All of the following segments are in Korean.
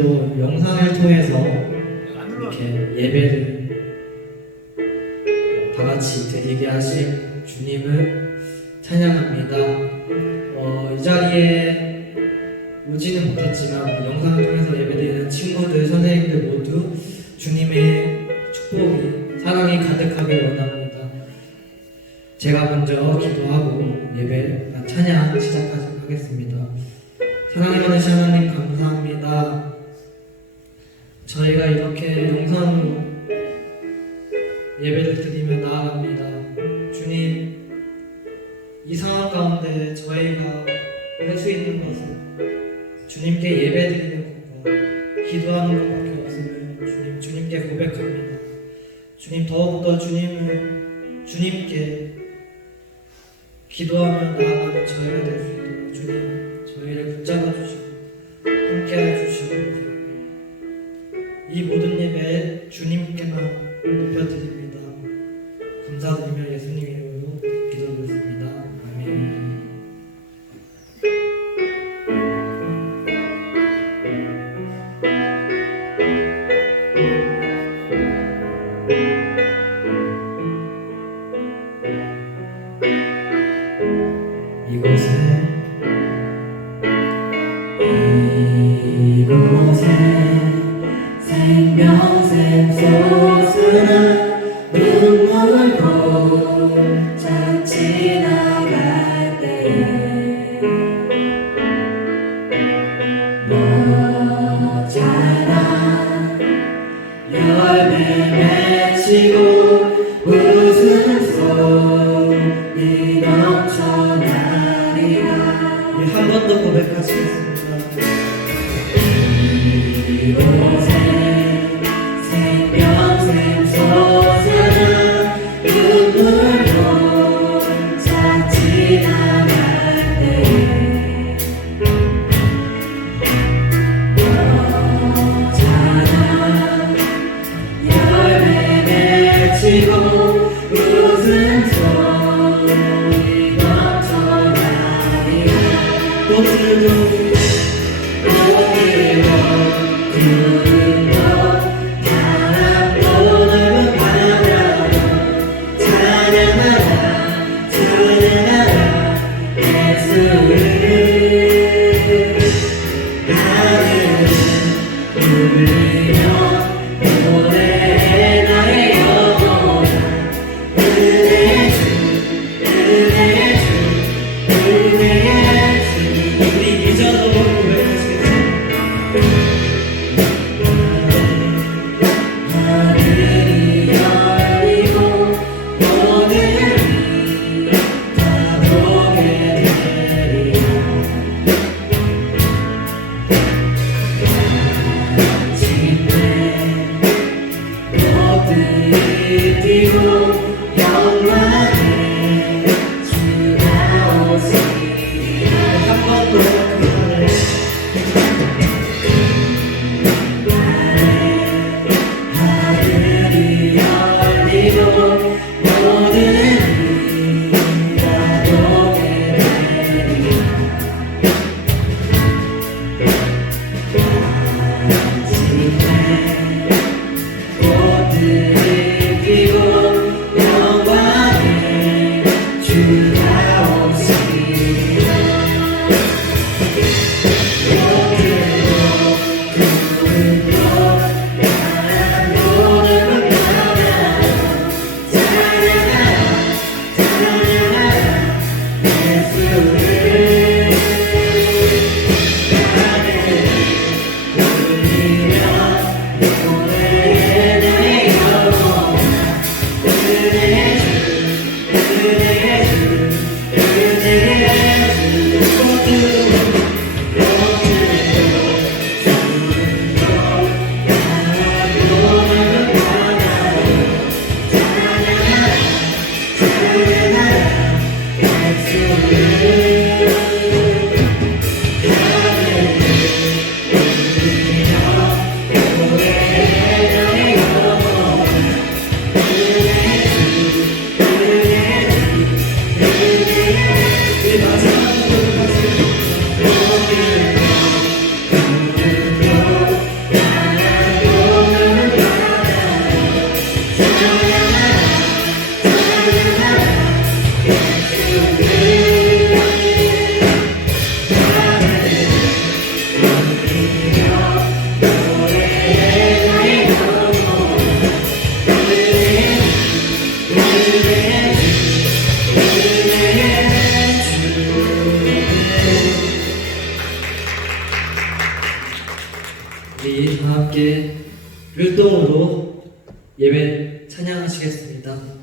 오늘도 영상을 통해서 이렇게 예배를 다 같이 드리게 하신 주님을 찬양합니다. 이 자리에 오지는 못했지만 영상을 통해서 예배드리는 친구들, 선생님들 모두 주님의 축복이, 사랑이 가득하길 원합니다. 제가 먼저 기도하고 예배, 찬양 시작하겠습니다. 사랑이 많으신 하나님 감사합니다. 저희가 이렇게 영상으로 예배를 드리며 나아갑니다. 주님, 이 상황 가운데 저희가 할 수 있는 것은 주님께 예배드리는 것과 기도하는 것밖에 없음을 주님께 고백합니다. 주님, 더욱더 주님께 기도하며 나아가는 저희가 될 수 있도록 주님, 저희를 붙잡아 주시고 함께해 주시고 이 모든 예배 주님께만 높여드립니다. 감사드리며 예수님 이름으로 기도드렸습니다. 아멘. 이곳에 생명샘 솟으나 눈물도 참 지나갈 때에 너잖아 열매 맺히고 웃음소리 넘쳐나리라. 한 번 더 고백하시겠습니다. 이곳에 생명샘 솟으나 눈물도 차 지나갈 때에 너잖아 열매 맺히고 웃음소리 넘쳐나리라. 오늘도 율동으로 예배 찬양하시겠습니다.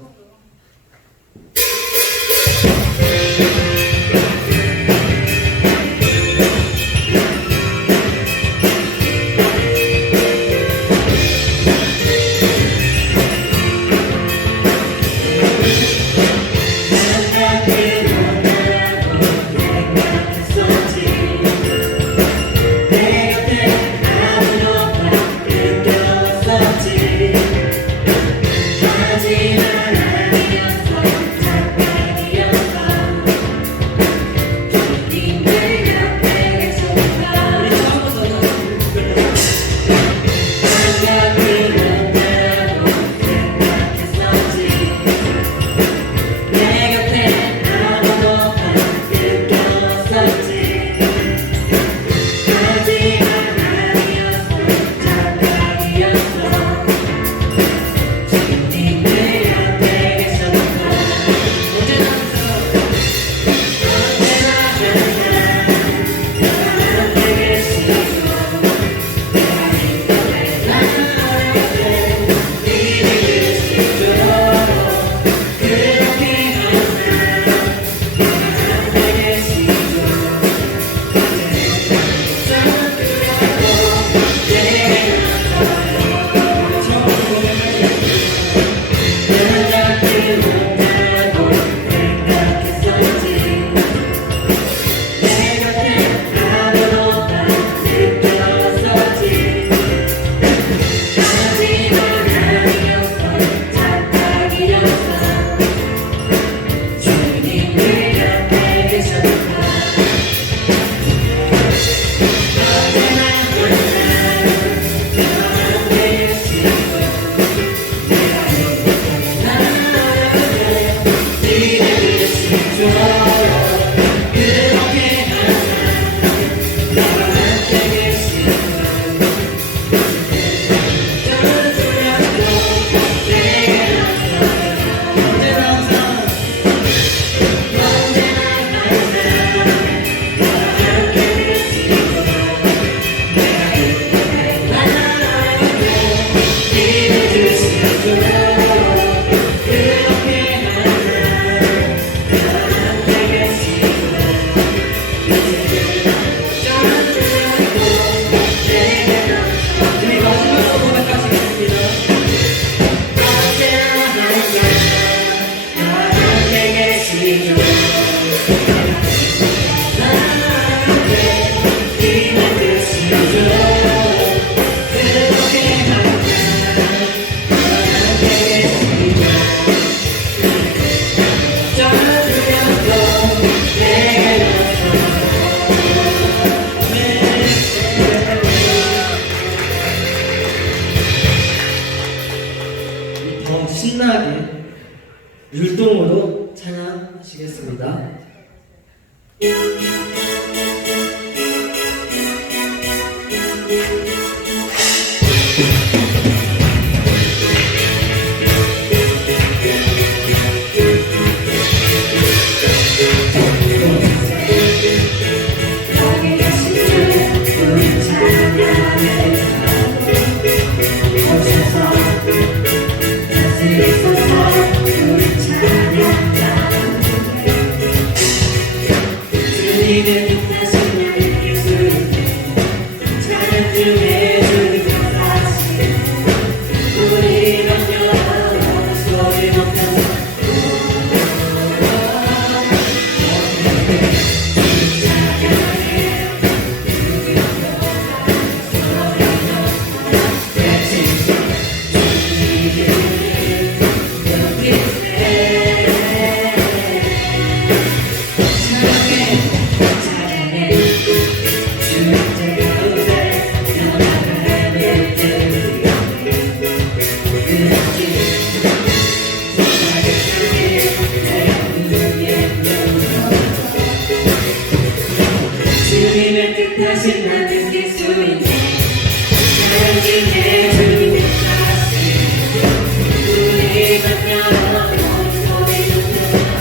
더 신나게 율동으로 찬양하시겠습니다. 주님의 뜻하신 나 느낄 수 있네 사랑중에 주님의 뜻하신 우리 같은 소리는 들어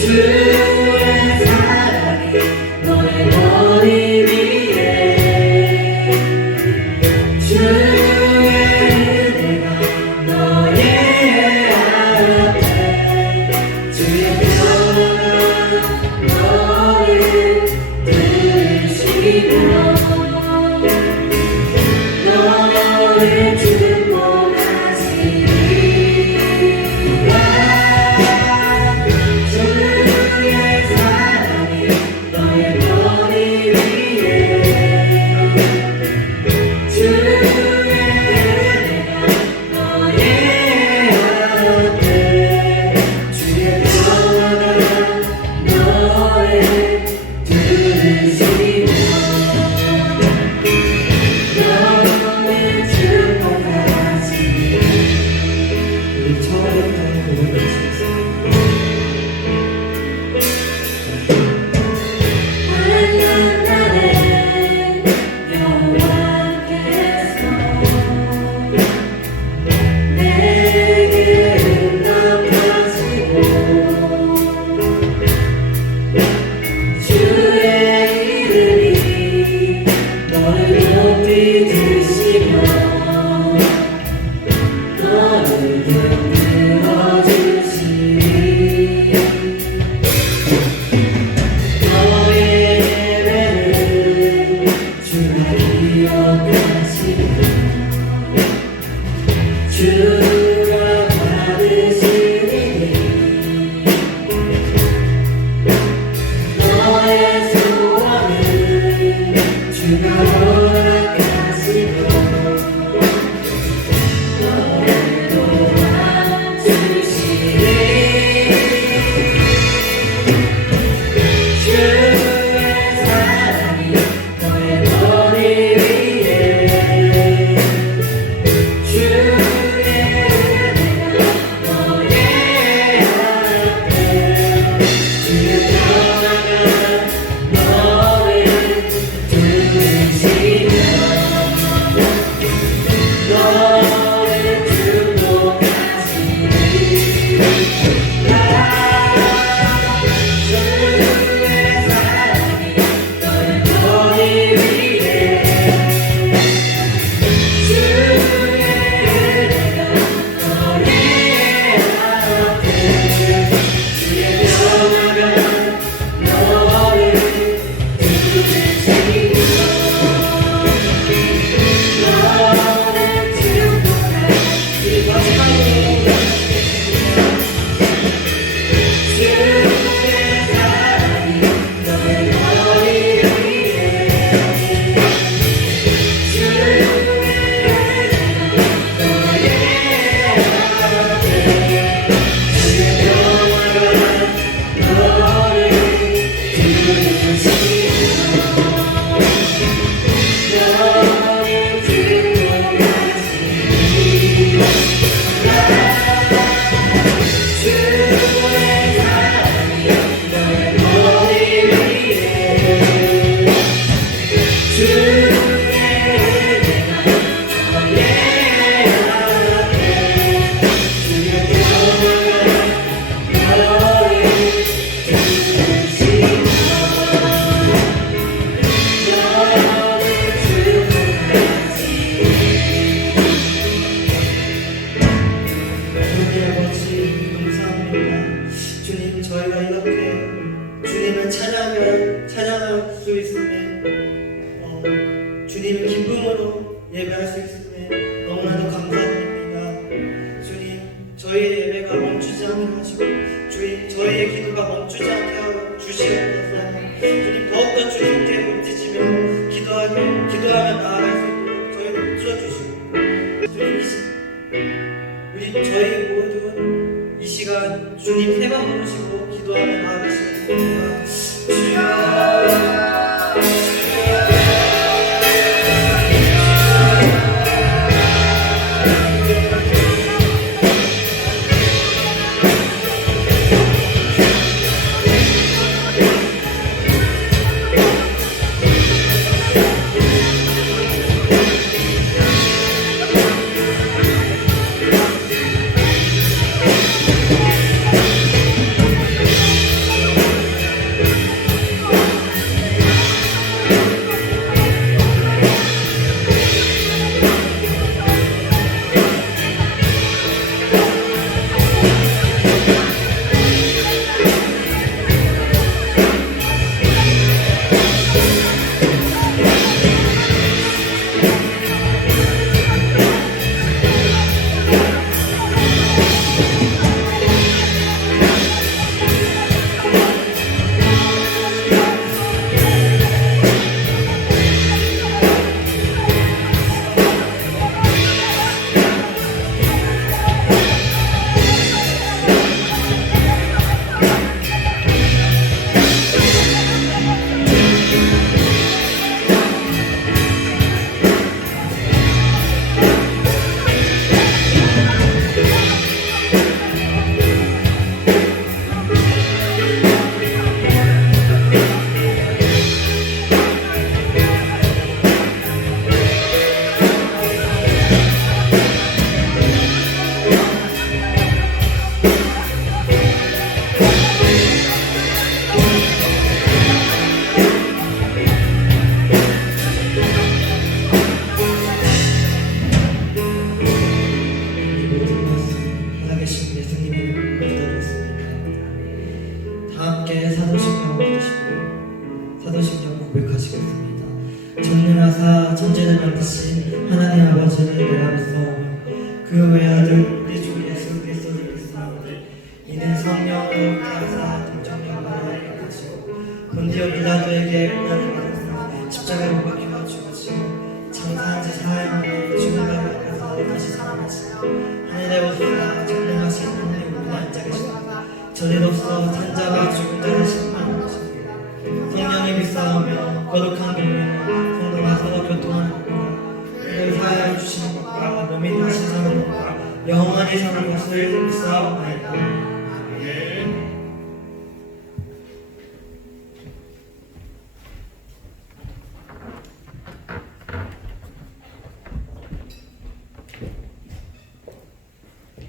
주의 사랑이 너의 머리 위에 주의 은혜가 너의 앞에 주의 평화가 너를 드시며 너를 축복하시리 주의 사랑이 너의 머리 위에 주의 은혜가 너의 앞에 주의 평화가 너를 드시며 너를 축복하시리 우리 처음부터 고백했습니다. 환난 날에 여호와께서 내게 응답하시고 주의 이름이 너를 높이 드시며 너를 흔들어 주시리 너의 예배를 주가 기억하시며 주가 받으시니 너의 소원을 주가 허락하시고 너를 도와주시리 주의 사랑이 너의 머리 위에 주의 은혜가 너의 앞에 주의 평화가 너를 드시며 너를 축복하시리 주의 사랑이 너의 머리 위에 주의 은혜가 너의 앞에 주의 평화가 너를 드시며 너를 축복하시리 마지막으로 주의 사랑이 너의 머리 위에 주의 은혜가 너의 앞에 주의 평화가 너를 드시며 너를 축복하시리 주의 사랑이 너의 머리 위에 주의 은혜가 너의 앞에 주의 평화가 너를 드시며 너를 축복하시리 하나님 아버지 감사합니다. 주님 저희가 이렇게 주님을 찬양할 수 있음에 주님을 기쁨으로 예배할 수 있음에 너무나도 감사드립니다. 주님 저희의 예배가 멈추지 않게 하시고 주님 저희의 기도가 멈추지 않게 하고 주시옵소서. 주님 더욱더 주님께 부르짖으며 기도하며 나아갈 수 있도록 저희를 붙여주시고 주님 우리 저희 모두 이 시간 주님 세번 부르시고 기도하며 나아가시겠습니다. 주여 전능하사 천지를 만드신 하나님 아버지를 내가 믿사오며 그 외아들 우리 주 예수 그리스도를 믿사오니 이는 성령으로 하사 동정령으로 이끄시고 본디오 빌라도에게 고난을 받으사 십자가에 못 박혀 죽으시고 장사한 지 사흘 만에 죽음을 받아서 다시 살아나시고 하늘에 오시사 전능하신 하나님 우리 앉아 계시고 저리로서 산자와 죽은 자를 심판하시고 성령이 믿사오며 거룩한 공명과 성도가 서로 교통하는 것과 그를 사하여 주시는 것과 몸이 다시 사는 것과 영원히 사는 것을 믿사옵나이다.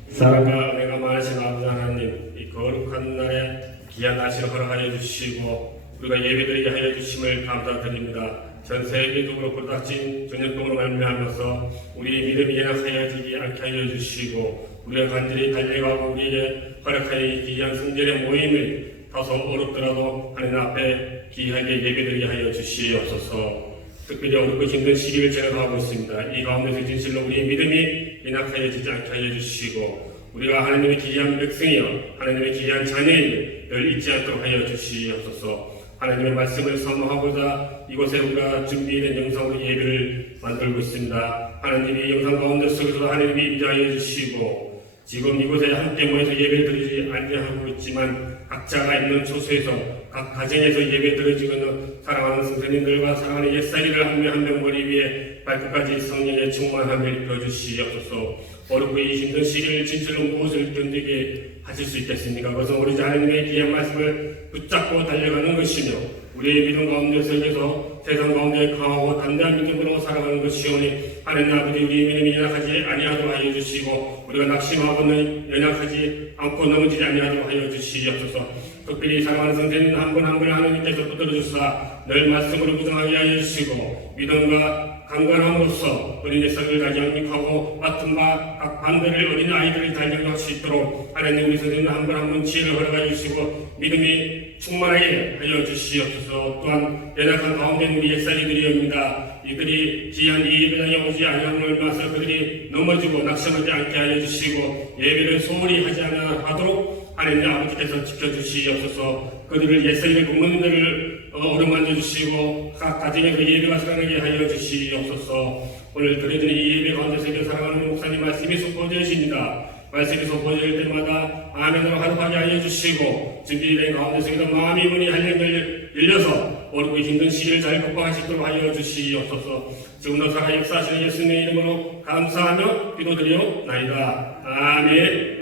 사랑과 은혜가 많으신 아버지 하나님, 이 거룩한 날에 귀한 날씨를 허락하여 주시고 우리가 예배드리게 하여 주심을 감사드립니다. 전 세계적으로 불닥친 전염병으로 말미암아서 우리의 믿음이 연약하여지지 않게 하여 주시고 우리가 간절히 달려가고 우리에게 허락하여 이 귀한 성전의 모임을 다소 어렵더라도 하나님 앞에 귀하게 예배드리게 하여 주시옵소서. 특별히 어렵고 힘든 시기를 지나가고 있습니다. 이 가운데서 진실로 우리의 믿음이 연약하여지지 않게 하여 주시고 우리가 하나님의 귀한 백성이여 하나님의 귀한 자녀임을 늘 잊지 않도록 하여 주시옵소서. 하나님의 말씀을 선포하고자 이곳에 우리가 준비된 영상으로 예배를 만들고 있습니다. 하나님이 영상 가운데 속에서도 하나님이 임재하여 주시고 지금 이곳에 함께 모여서 예배를 드리지 아니하고 있지만 각자가 있는 초소에서 각 가정에서 예배 드려지는 사랑하는 선생님들과 사랑하는 옛사기를 한 명 한 명 머리 위에 발끝까지 성령의 충만함을 입혀주시옵소서. 어렵고 이 힘든 시기를 진실로 무엇을 견디게 하실 수 있겠습니까? 그것은 오로지 하나님의 귀한 말씀을 붙잡고 달려가는 것이며 우리의 믿음 가운데 서에서 세상 가운데 강하고 담대한 믿음으로 살아가는 것이오니 하나님 아버지 우리의 믿음이 연약하지 아니하도록 하여 주시고 우리가 낙심하고는 연약하지 않고 넘어지지 아니하도록 하여 주시옵소서. 특별히 사랑하는 선생님 한 분 한 분을 하나님께서 붙들어 주사 늘 말씀으로 구정하게 하여 주시고 믿음과 강건함으로써 어린이 성을 다시 영립하고 맡은 바 각 반대를 어린 아이들을 잘 영립할 수 있도록 하나님 우리 선생님 한 분 한 분 지혜를 허락하여 주시고 믿음이 충만하게 하여 주시옵소서. 또한 연약한 가운데 우리 옛사리들이옵니다. 이들이 귀한 이 예배당에 오지 아니함을 말서 그들이 넘어지고 낙심하지 않게 하여 주시고 예배를 소홀히 하지 않도록 하나님 아버지께서 지켜주시옵소서. 그들을 옛사리 부모님들을 어루만져 주시고 각 가정에서 예배가 살아나게 하여 주시옵소서. 오늘 드려드린 이 예배 가운데서 사랑하는 목사님 말씀이 선포되십니다. 말씀이 선포될 때마다 아멘으로 하루하게 하여 주시고 준비된 가운데서 마음이 문이 한량을 열려서 어렵고 힘든 시기를 잘 극복하시도록 하여 주시옵소서. 지금도 살아 역사하시는 예수님의 이름으로 감사하며 기도드리옵나이다. 아멘.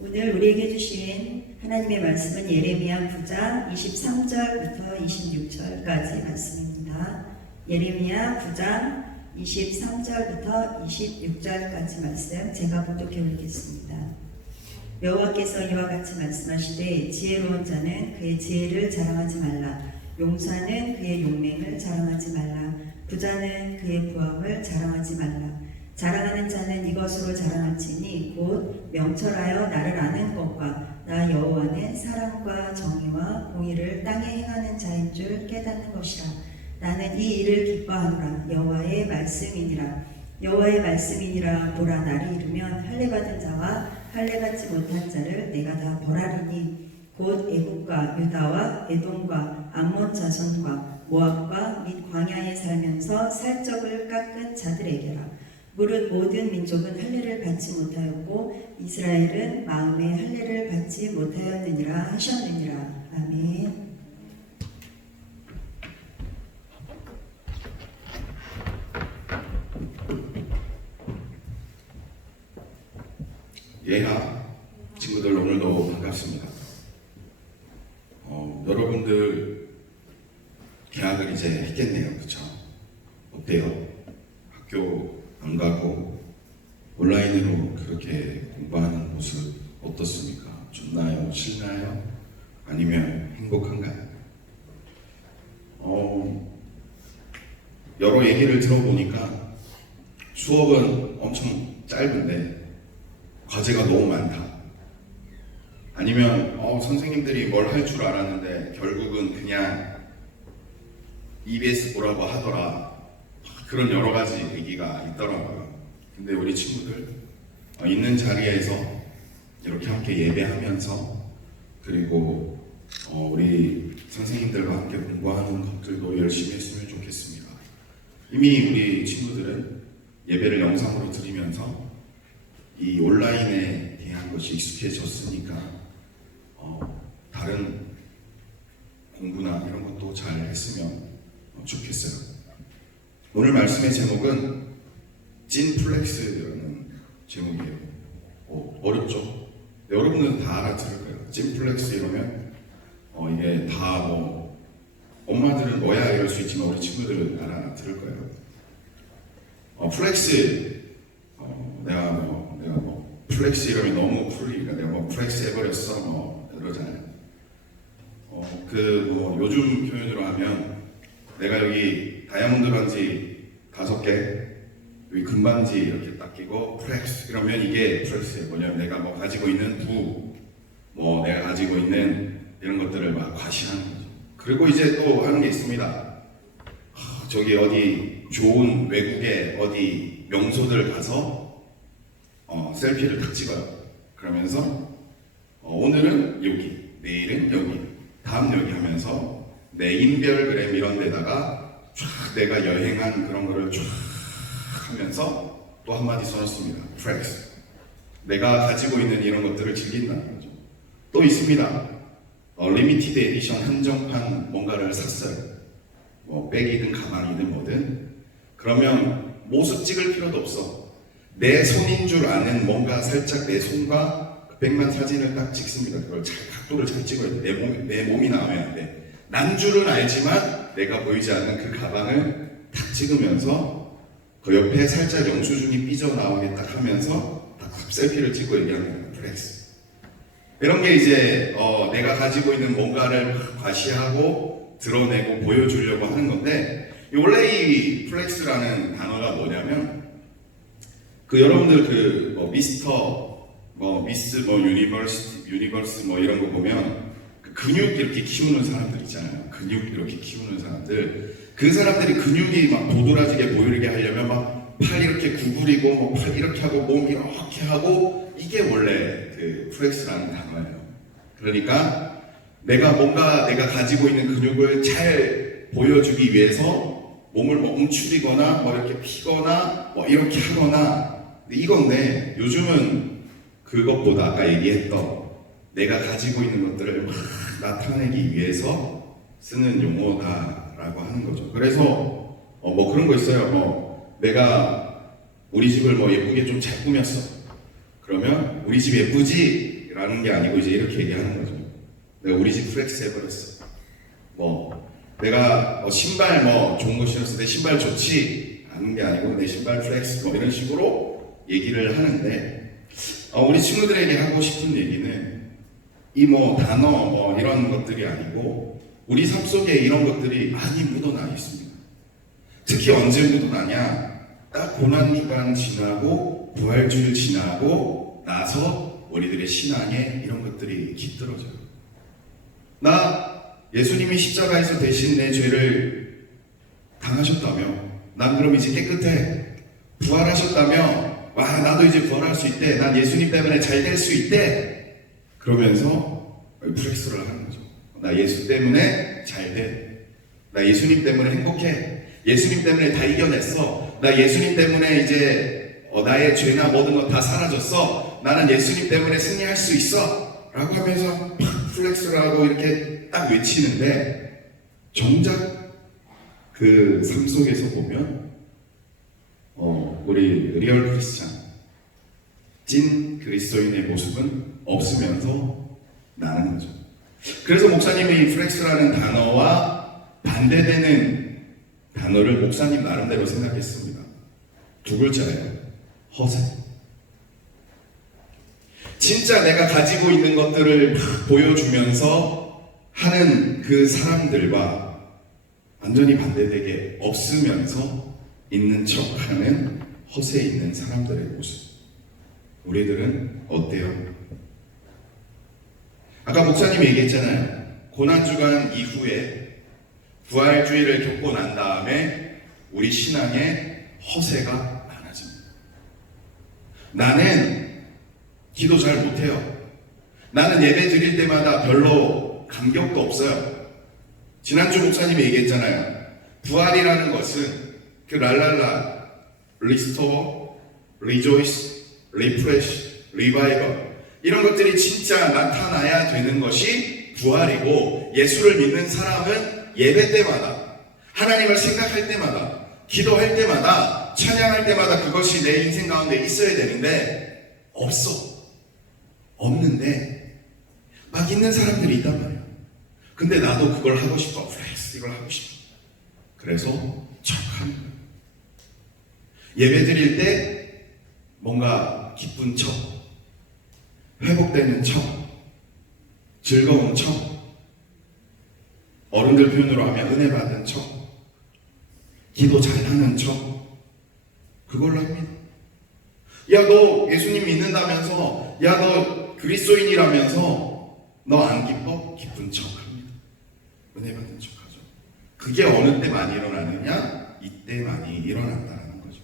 오늘 우리에게 주신 하나님의 말씀은 예레미야 9장 23절부터 26절까지 말씀입니다. 예레미야 9장 23절부터 26절까지 말씀 제가 봉독해 올리겠습니다. 여호와께서 이와 같이 말씀하시되 지혜로운 자는 그의 지혜를 자랑하지 말라. 용사는 그의 용맹을 자랑하지 말라. 부자는 그의 부함을 자랑하지 말라. 자랑하는 자는 이것으로 자랑할지니 곧 명철하여 나를 아는 것과 나 여호와는 사랑과 정의와 공의를 땅에 행하는 자인 줄 깨닫는 것이라. 나는 이 일을 기뻐하노라. 여호와의 말씀이니라. 여호와의 말씀이니라. 보라 나를 이루면 할례받은 자와 할례받지 못한 자를 내가 다 벌하리니 곧 애국과 유다와 에돔과 암몬 자손과 모압과 및 광야에 살면서 살적을 깎은 자들에게라. 무릇 모든 민족은 할례를 받지 못하였고 이스라엘은 마음에 할례를 받지 못하였느니라 하셨느니라. 아멘. 예하 친구들 오늘도 반갑습니다. 여러분들 개학을 이제 했겠네요, 그렇죠? 어때요? 학교 안 가고 온라인으로 그렇게 공부하는 모습 어떻습니까? 좋나요? 싫나요? 아니면 행복한가요? 여러 얘기를 들어보니까 수업은 엄청 짧은데 과제가 너무 많다. 아니면 선생님들이 뭘 할 줄 알았는데 결국은 그냥 EBS 보라고 하더라. 그런 여러 가지 얘기가 있더라고요. 근데 우리 친구들 있는 자리에서 이렇게 함께 예배하면서 그리고 우리 선생님들과 함께 공부하는 것들도 열심히 했으면 좋겠습니다. 이미 우리 친구들은 예배를 영상으로 드리면서 이 온라인에 대한 것이 익숙해졌으니까 다른 공부나 이런 것도 잘 했으면 좋겠어요. 오늘 말씀의 제목은 찐플렉스라는 제목이에요. 어렵죠? 네, 여러분은 다 알아들을 거예요. 찐플렉스 이러면 이게 다 엄마들은 뭐야 이럴 수 있지만 우리 친구들은 알아들을 거예요. 플렉스 내가 플렉스 이러면 너무 풀리니까 내가 플렉스 해버렸어 이러잖아요. 요즘 표현으로 하면 내가 여기 다이아몬드 반지 5개 여기 금반지 이렇게 딱 끼고 플렉스 이러면 이게 플렉스예요. 뭐냐면 내가 가지고 있는 내가 가지고 있는 이런 것들을 막 과시하는 거죠. 그리고 이제 또 하는 게 있습니다. 저기 어디 좋은 외국의 어디 명소들 가서 셀피를 딱 찍어요. 그러면서 오늘은 여기, 내일은 여기, 다음 여기 하면서 내 인별그램 이런 데다가 쫙 내가 여행한 그런 거를 쫙 하면서 또 한마디 써놓습니다. 플렉스. 내가 가지고 있는 이런 것들을 즐긴다는 거죠. 또 있습니다. 리미티드 에디션 한정판 뭔가를 샀어요. 백이든 가방이든 뭐든. 그러면 모습 찍을 필요도 없어. 내 손인 줄 아는 뭔가 살짝 내 손과 백만 사진을 딱 찍습니다. 그걸 각도를 잘 찍어야 돼. 내 몸이 나오면 안 돼. 난 줄은 알지만 내가 보이지 않는 그 가방을 딱 찍으면서 그 옆에 살짝 영수증이 삐져나오게 딱 하면서 딱 셀피를 찍고 얘기합니다. 플렉스. 이런 게 이제 내가 가지고 있는 뭔가를 과시하고 드러내고 보여주려고 하는 건데 원래 이 플렉스라는 단어가 뭐냐면 여러분들 미스 유니버스 이런 거 보면 근육 이렇게 키우는 사람들 있잖아요. 근육 이렇게 키우는 사람들. 그 사람들이 근육이 막 도드라지게 보이게 하려면 막 팔 이렇게 구부리고 팔 이렇게 하고 몸 이렇게 하고 이게 원래 그 플렉스라는 단어예요. 그러니까 내가 가지고 있는 근육을 잘 보여주기 위해서 몸을 움츠리거나 이렇게 피거나 이렇게 하거나 이건데 요즘은 그것보다 아까 얘기했던 내가 가지고 있는 것들을 막 나타내기 위해서 쓰는 용어다라고 하는 거죠. 그래서 그런 거 있어요. 내가 우리 집을 예쁘게 좀 잘 꾸몄어. 그러면 우리 집 예쁘지? 라는 게 아니고 이제 이렇게 얘기하는 거죠. 내가 우리 집 플렉스 해버렸어. 내가 신발 좋은 거 신었어. 내 신발 좋지? 하는 게 아니고 내 신발 플렉스 이런 식으로 얘기를 하는데 우리 친구들에게 하고 싶은 얘기는 이 단어 이런 것들이 아니고 우리 삶 속에 이런 것들이 많이 묻어나 있습니다. 특히 언제 묻어나냐? 딱 고난기간 지나고 부활주일 지나고 나서 우리들의 신앙에 이런 것들이 깃들어져요. 나 예수님이 십자가에서 대신 내 죄를 당하셨다며 난 그럼 이제 깨끗해. 부활하셨다며 나도 이제 부활할 수 있대. 난 예수님 때문에 잘 될 수 있대. 그러면서 플렉스를 하는 거죠. 나 예수 때문에 잘 돼. 나 예수님 때문에 행복해. 예수님 때문에 다 이겨냈어. 나 예수님 때문에 이제 나의 죄나 모든 것 다 사라졌어. 나는 예수님 때문에 승리할 수 있어. 라고 하면서 플렉스를 하고 이렇게 딱 외치는데 정작 그 삶 속에서 보면 우리 리얼 크리스찬 찐 그리스도인의 모습은 없으면서 나는 거죠. 그래서 목사님이 플렉스라는 단어와 반대되는 단어를 목사님 나름대로 생각했습니다. 2글자예요. 허세. 진짜 내가 가지고 있는 것들을 보여주면서 하는 그 사람들과 완전히 반대되게 없으면서 있는 척하는 허세 있는 사람들의 모습. 우리들은 어때요? 아까 목사님이 얘기했잖아요. 고난주간 이후에 부활주의를 겪고 난 다음에 우리 신앙에 허세가 많아집니다. 나는 기도 잘 못해요. 나는 예배 드릴 때마다 별로 감격도 없어요. 지난주 목사님이 얘기했잖아요. 부활이라는 것은 그 랄랄라, 리스토어, 리조이스, 리프레시, 리바이벌 이런 것들이 진짜 나타나야 되는 것이 부활이고, 예수를 믿는 사람은 예배 때마다, 하나님을 생각할 때마다, 기도할 때마다, 찬양할 때마다 그것이 내 인생 가운데 있어야 되는데 없어. 없는데 막 있는 사람들이 있단 말이야. 근데 나도 그걸 하고 싶어. 프레스 이걸 하고 싶어. 그래서 척하는 거야. 예배 드릴 때 뭔가 기쁜 척, 회복되는 척, 즐거운 척, 어른들 표현으로 하면 은혜 받은 척, 기도 잘하는 척, 그걸로 합니다. 야, 너 예수님 믿는다면서, 야, 너 그리스도인이라면서 너 안 기뻐? 기쁜 척 합니다. 은혜 받은 척 하죠. 그게 어느 때 많이 일어나느냐? 이때 많이 일어난다는 거죠.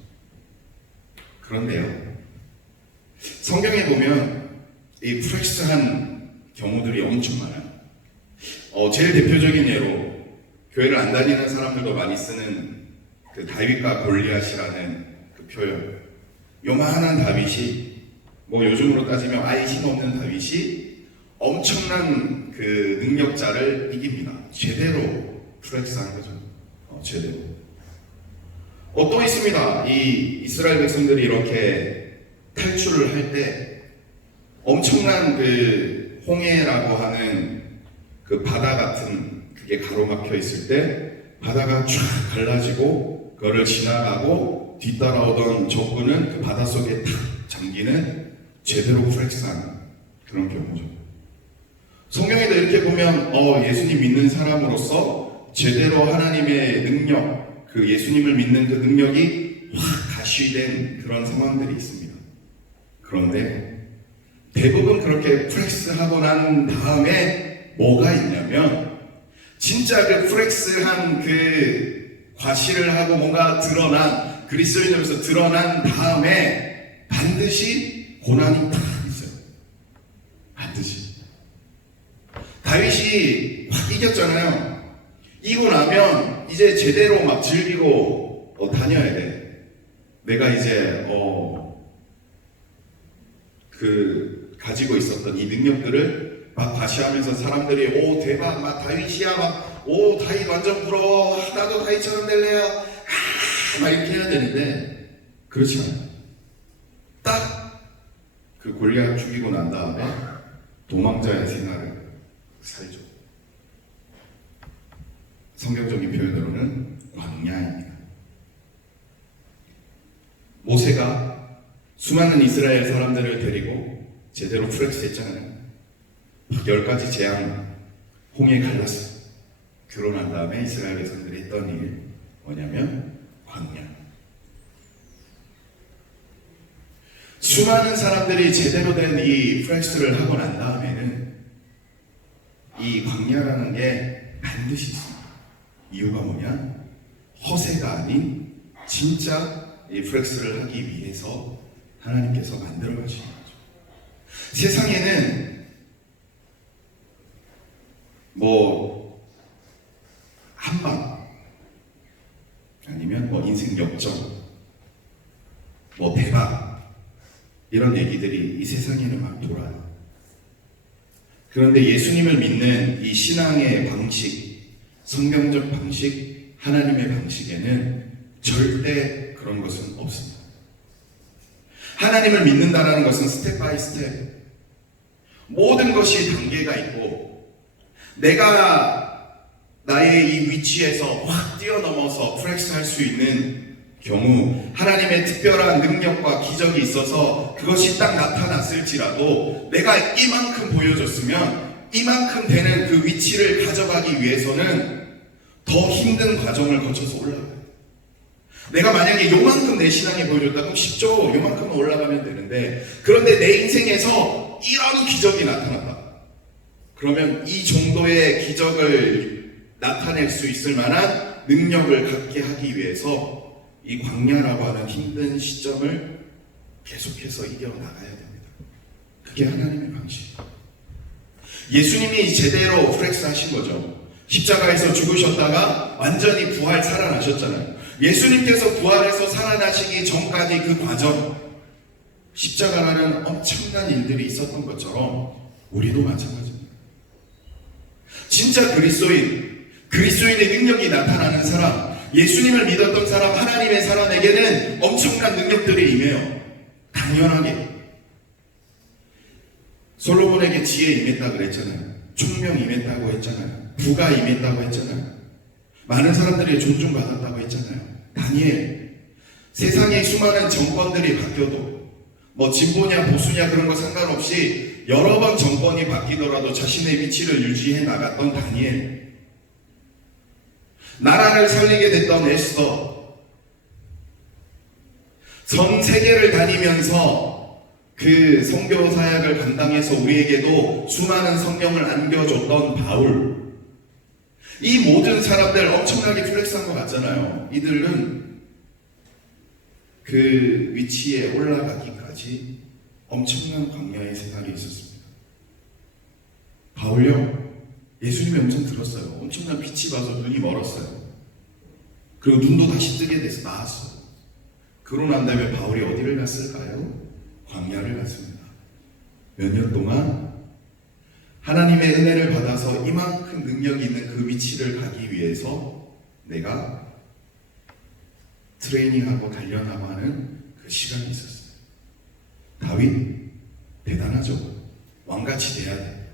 그런데요, 성경에 보면 이 프렉스한 경우들이 엄청 많아요. 제일 대표적인 예로 교회를 안 다니는 사람들도 많이 쓰는 그 다윗과 골리앗이라는 그 표현. 요만한 다윗이, 뭐 요즘으로 따지면 아예 힘없는 다윗이 엄청난 그 능력자를 이깁니다. 제대로 프렉스한 거죠. 제대로. 또 있습니다. 이 이스라엘 백성들이 이렇게 탈출을 할 때 엄청난 그 홍해라고 하는 그 바다 같은 그게 가로막혀 있을 때 바다가 쫙 갈라지고 그거를 지나가고 뒤따라오던 적군은 그 바닷속에 탁 잠기는 제대로 프렉스한 그런 경우죠. 성경에도 이렇게 보면 예수님 믿는 사람으로서 제대로 하나님의 능력, 그 예수님을 믿는 그 능력이 확 가시된 그런 상황들이 있습니다. 그런데 대부분 그렇게 프렉스하고 난 다음에 뭐가 있냐면, 진짜 그 프렉스한 그 과시를 하고 뭔가 드러난, 그리스도인으로서 드러난 다음에 반드시 고난이 딱 있어요. 반드시. 다윗이 확 이겼잖아요. 이기고 나면 이제 제대로 막 즐기고 다녀야 돼. 내가 이제 그 가지고 있었던 이 능력들을 막 과시하면서 사람들이 오 대박, 막 다윗이야, 막 오 다윗 완전 부러워, 나도 다윗처럼 될래요, 막 이렇게 해야 되는데 그렇지 않아요. 딱 그 골리앗 죽이고 난 다음에 도망자의 생활을 살죠. 성경적인 표현으로는 광야입니다. 모세가 수많은 이스라엘 사람들을 데리고 제대로 프렉스 했잖아요. 10가지 재앙, 홍해 갈랐어요. 결혼한 다음에 이스라엘 백성들이 했던 일 뭐냐면 광야. 수많은 사람들이 제대로 된 이 프렉스를 하고 난 다음에는 이 광야라는 게 반드시 있습니다. 이유가 뭐냐? 허세가 아닌 진짜 이 프렉스를 하기 위해서 하나님께서 만들어 가시는 거죠. 세상에는 뭐 한방 아니면 뭐 인생 역전, 뭐 대박 이런 얘기들이 이 세상에는 막 돌아요. 그런데 예수님을 믿는 이 신앙의 방식, 성경적 방식, 하나님의 방식에는 절대 그런 것은 없습니다. 하나님을 믿는다라는 것은 스텝 바이 스텝, 모든 것이 단계가 있고, 내가 나의 이 위치에서 확 뛰어넘어서 프렉스할 수 있는 경우, 하나님의 특별한 능력과 기적이 있어서 그것이 딱 나타났을지라도 내가 이만큼 보여줬으면 이만큼 되는 그 위치를 가져가기 위해서는 더 힘든 과정을 거쳐서 올라가요. 내가 만약에 요만큼 내 신앙이 보여줬다 그럼 쉽죠. 요만큼은 올라가면 되는데, 그런데 내 인생에서 이런 기적이 나타났다. 그러면 이 정도의 기적을 나타낼 수 있을 만한 능력을 갖게 하기 위해서 이 광야라고 하는 힘든 시점을 계속해서 이겨나가야 됩니다. 그게 하나님의 방식이에요. 예수님이 제대로 플렉스 하신 거죠. 십자가에서 죽으셨다가 완전히 부활 살아나셨잖아요. 예수님께서 부활해서 살아나시기 전까지 그 과정, 십자가라는 엄청난 일들이 있었던 것처럼 우리도 마찬가지입니다. 진짜 그리스도인의 능력이 나타나는 사람, 예수님을 믿었던 사람, 하나님의 사람에게는 엄청난 능력들이 임해요. 당연하게. 솔로몬에게 지혜 임했다 그랬잖아요. 총명 임했다고 했잖아요. 부가 임했다고 했잖아요. 많은 사람들이 존중받았다고 했잖아요. 다니엘, 세상의 수많은 정권들이 바뀌어도 뭐 진보냐 보수냐 그런 거 상관없이 여러 번 정권이 바뀌더라도 자신의 위치를 유지해 나갔던 다니엘, 나라를 살리게 됐던 에스더, 전 세계를 다니면서 그 선교 사역을 감당해서 우리에게도 수많은 성경을 안겨줬던 바울, 이 모든 사람들 엄청나게 플렉스한 것 같잖아요. 이들은 그 위치에 올라가기까지 엄청난 광야의 생활이 있었습니다. 바울요, 예수님이 엄청 들었어요. 엄청난 빛이 봐서 눈이 멀었어요. 그리고 눈도 다시 뜨게 돼서 나았어요. 그러고 난 다음에 바울이 어디를 갔을까요? 광야를 갔습니다. 몇 년 동안 하나님의 은혜를 받아서 이만큼 능력이 있는 그 위치를 가기 위해서 내가 트레이닝하고 단련하고 하는 그 시간이 있었어요. 다윗 대단하죠. 왕같이 돼야 돼.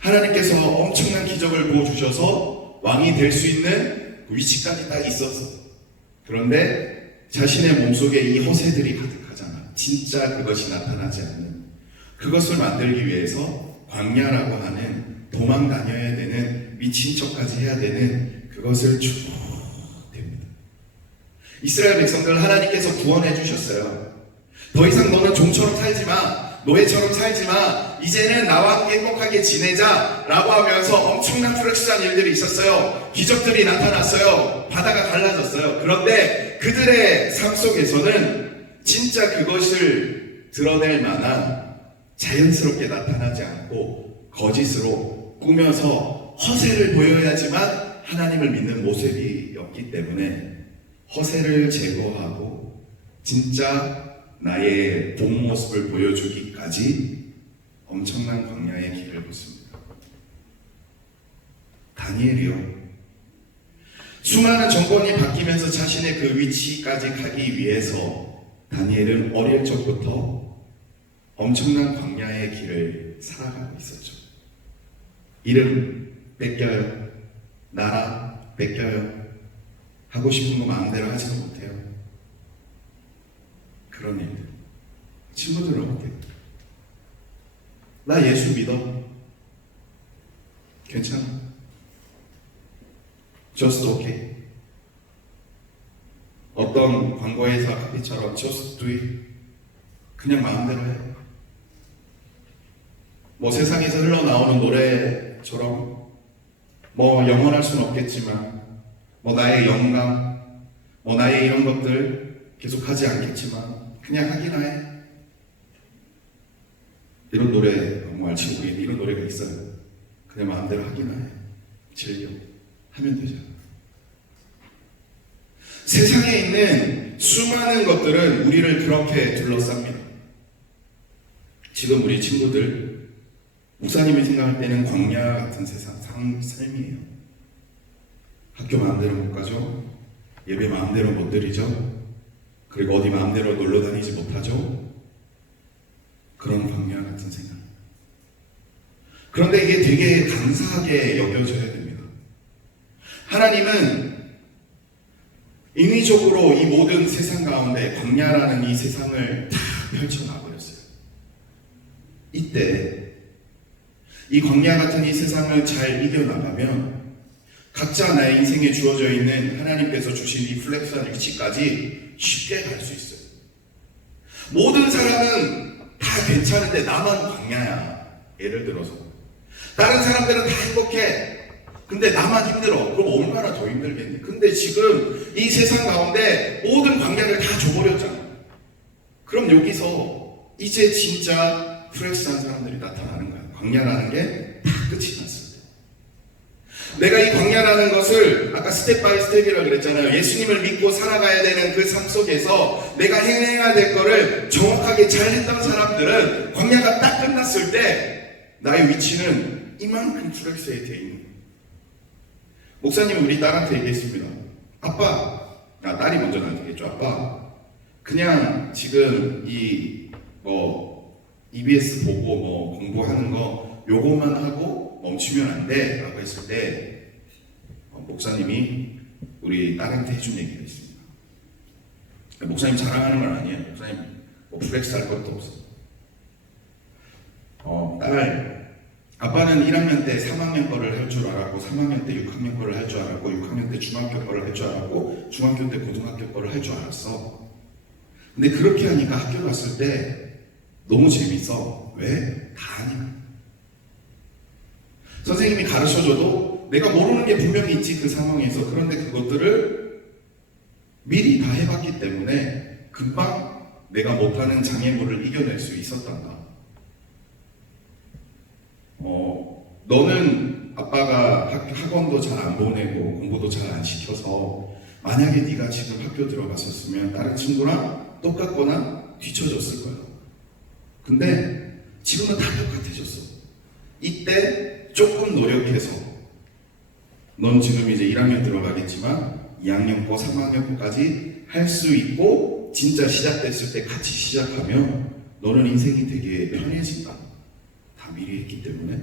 하나님께서 엄청난 기적을 보여주셔서 왕이 될 수 있는 그 위치까지 딱 있었어. 그런데 자신의 몸속에 이 허세들이 가득하잖아. 진짜 그것이 나타나지 않는, 그것을 만들기 위해서 광야라고 하는 도망 다녀야 되는, 미친 척까지 해야 되는 그것을 쭉 됩니다. 이스라엘 백성들 하나님께서 구원해 주셨어요. 더 이상 너는 종처럼 살지 마, 노예처럼 살지 마, 이제는 나와 함께 행복하게 지내자 라고 하면서 엄청난 플렉스한 일들이 있었어요. 기적들이 나타났어요. 바다가 갈라졌어요. 그런데 그들의 삶 속에서는 진짜 그것을 드러낼 만한, 자연스럽게 나타나지 않고 거짓으로 꾸며서 허세를 보여야지만 하나님을 믿는 모습이었기 때문에 허세를 제거하고 진짜 나의 본 모습을 보여주기까지 엄청난 광야의 길을 걷습니다. 다니엘이요, 수많은 정권이 바뀌면서 자신의 그 위치까지 가기 위해서 다니엘은 어릴 적부터 엄청난 광야의 길을 살아가고 있었죠. 이름 뺏겨요. 나라 뺏겨요. 하고 싶은 거 마음대로 하지도 못해요. 그런 일들. 친구들은 어때요? 나 예수 믿어. 괜찮아. Just okay. 어떤 광고회사 카피처럼 just do it. 그냥 마음대로 해. 뭐 세상에서 흘러나오는 노래처럼 뭐 영원할 수는 없겠지만, 뭐 나의 영감, 뭐 나의 이런 것들 계속 하지 않겠지만 그냥 하기나 해. 이런 노래, 뭐 알지 모르겠는데 이런 노래가 있어요. 그냥 마음대로 하기나 해. 즐겨. 하면 되잖아. 세상에 있는 수많은 것들은 우리를 그렇게 둘러쌉니다. 지금 우리 친구들, 목사님이 생각할 때는 광야 같은 삶이에요. 학교 마음대로 못 가죠. 예배 마음대로 못 드리죠. 그리고 어디 마음대로 놀러 다니지 못하죠. 그런 광야 같은 생각. 그런데 이게 되게 감사하게 여겨져야 됩니다. 하나님은 인위적으로 이 모든 세상 가운데 광야라는 이 세상을 다 펼쳐놔버렸어요. 이때 이 광야 같은 이 세상을 잘 이겨나가면 각자 나의 인생에 주어져 있는 하나님께서 주신 이 플렉스한 위치까지 쉽게 갈 수 있어요. 모든 사람은 다 괜찮은데 나만 광야야. 예를 들어서 다른 사람들은 다 행복해. 근데 나만 힘들어. 그럼 얼마나 더 힘들겠니? 근데 지금 이 세상 가운데 모든 광야를 다 줘버렸잖아. 그럼 여기서 이제 진짜 프레시한 사람들이 나타나는 거야. 광야라는 게 다 끝이 났을 때. 내가 이 광야라는 것을 아까 스텝 바이 스텝이라고 그랬잖아요. 예수님을 믿고 살아가야 되는 그 삶 속에서 내가 행해야 될 거를 정확하게 잘 했던 사람들은 광야가 딱 끝났을 때 나의 위치는 이만큼 프렉스에 돼 있는 거예요. 목사님은 우리 딸한테 얘기했습니다. 아빠, 딸이 먼저 나한테 얘기했죠. 아빠, 그냥 지금 EBS 보고 공부하는 거 요것만 하고 멈추면 안 돼 라고 했을 때 목사님이 우리 딸한테 해준 얘기가 있습니다. 목사님 자랑하는 건 아니에요. 목사님 플렉스 할 것도 없어. 딸, 아빠는 1학년 때 3학년 거를 할 줄 알았고 3학년 때 6학년 거를 할 줄 알았고 6학년 때 중학교 거를 할 줄 알았고 중학교 때 고등학교 거를 할 줄 알았어. 근데 그렇게 하니까 학교 갔을 때 너무 재밌어. 왜? 다 하니까. 선생님이 가르쳐줘도 내가 모르는 게 분명히 있지 그 상황에서. 그런데 그것들을 미리 다 해봤기 때문에 금방 내가 못하는 장애물을 이겨낼 수 있었단다. 너는 아빠가 학원도 잘 안 보내고 공부도 잘 안 시켜서 만약에 네가 지금 학교 들어갔었으면 다른 친구랑 똑같거나 뒤처졌을 거야. 근데 지금은 다 똑같아졌어. 이때 조금 노력해서 넌 지금 이제 1학년 들어가겠지만 2학년 거, 3학년 거까지 할 수 있고 진짜 시작됐을 때 같이 시작하면 너는 인생이 되게 편해진다. 다 미리 했기 때문에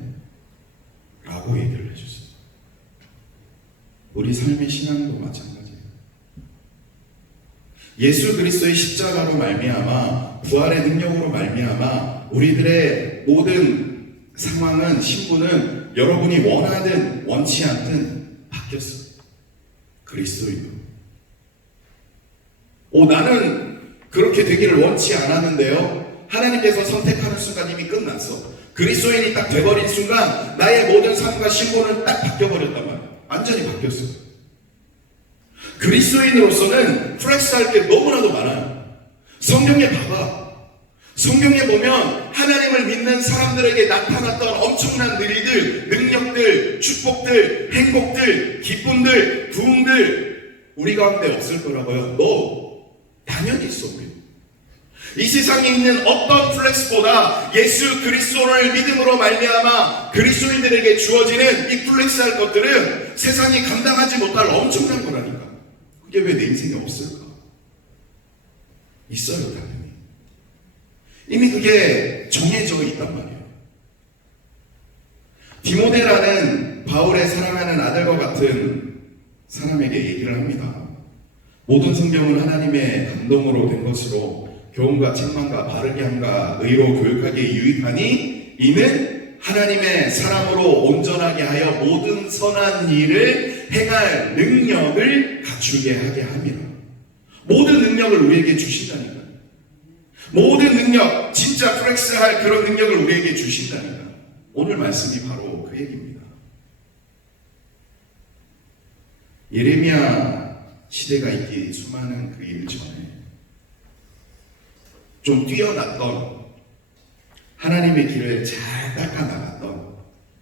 라고 얘기를 해줬어요. 우리 삶의 신앙도 마찬가지예요. 예수 그리스도의 십자가로 말미암아 부활의 능력으로 말미암아 우리들의 모든 상황은 신분은 여러분이 원하든 원치 않든 바뀌었어요. 그리스도인으로. 나는 그렇게 되기를 원치 않았는데요. 하나님께서 선택하는 순간 이미 끝났어. 그리스도인이 딱 돼버린 순간 나의 모든 삶과 신분은 딱 바뀌어버렸단 말이야. 완전히 바뀌었어요. 그리스도인으로서는 플렉스할 게 너무나도 많아요. 성경에 봐봐. 성경에 보면 하나님을 믿는 사람들에게 나타났던 엄청난 일들, 능력들, 축복들, 행복들, 기쁨들, 부흥들 우리 가운데 없을 거라고요. 당연히 있어. 우리. 이 세상에 있는 어떤 플렉스보다 예수 그리스도를 믿음으로 말미암아 그리스도인들에게 주어지는 이 플렉스할 것들은 세상이 감당하지 못할 엄청난 거라니까. 그게 왜 내 인생에 없을까? 있어요, 당연히. 이미 그게 정해져 있단 말이에요. 디모데라는 바울의 사랑하는 아들과 같은 사람에게 얘기를 합니다. 모든 성경은 하나님의 감동으로 된 것으로 교훈과 책망과 바르게 함과 의로 교육하기에 유익하니 이는 하나님의 사람으로 온전하게 하여 모든 선한 일을 행할 능력을 갖추게 하게 함이라. 모든 능력을 우리에게 주신다니까. 모든 능력, 진짜 플렉스할 그런 능력을 우리에게 주신다니까. 오늘 말씀이 바로 그 얘기입니다. 예레미야 시대가 있기 수많은 그 일 전에 좀 뛰어났던 하나님의 길을 잘 닦아 나갔던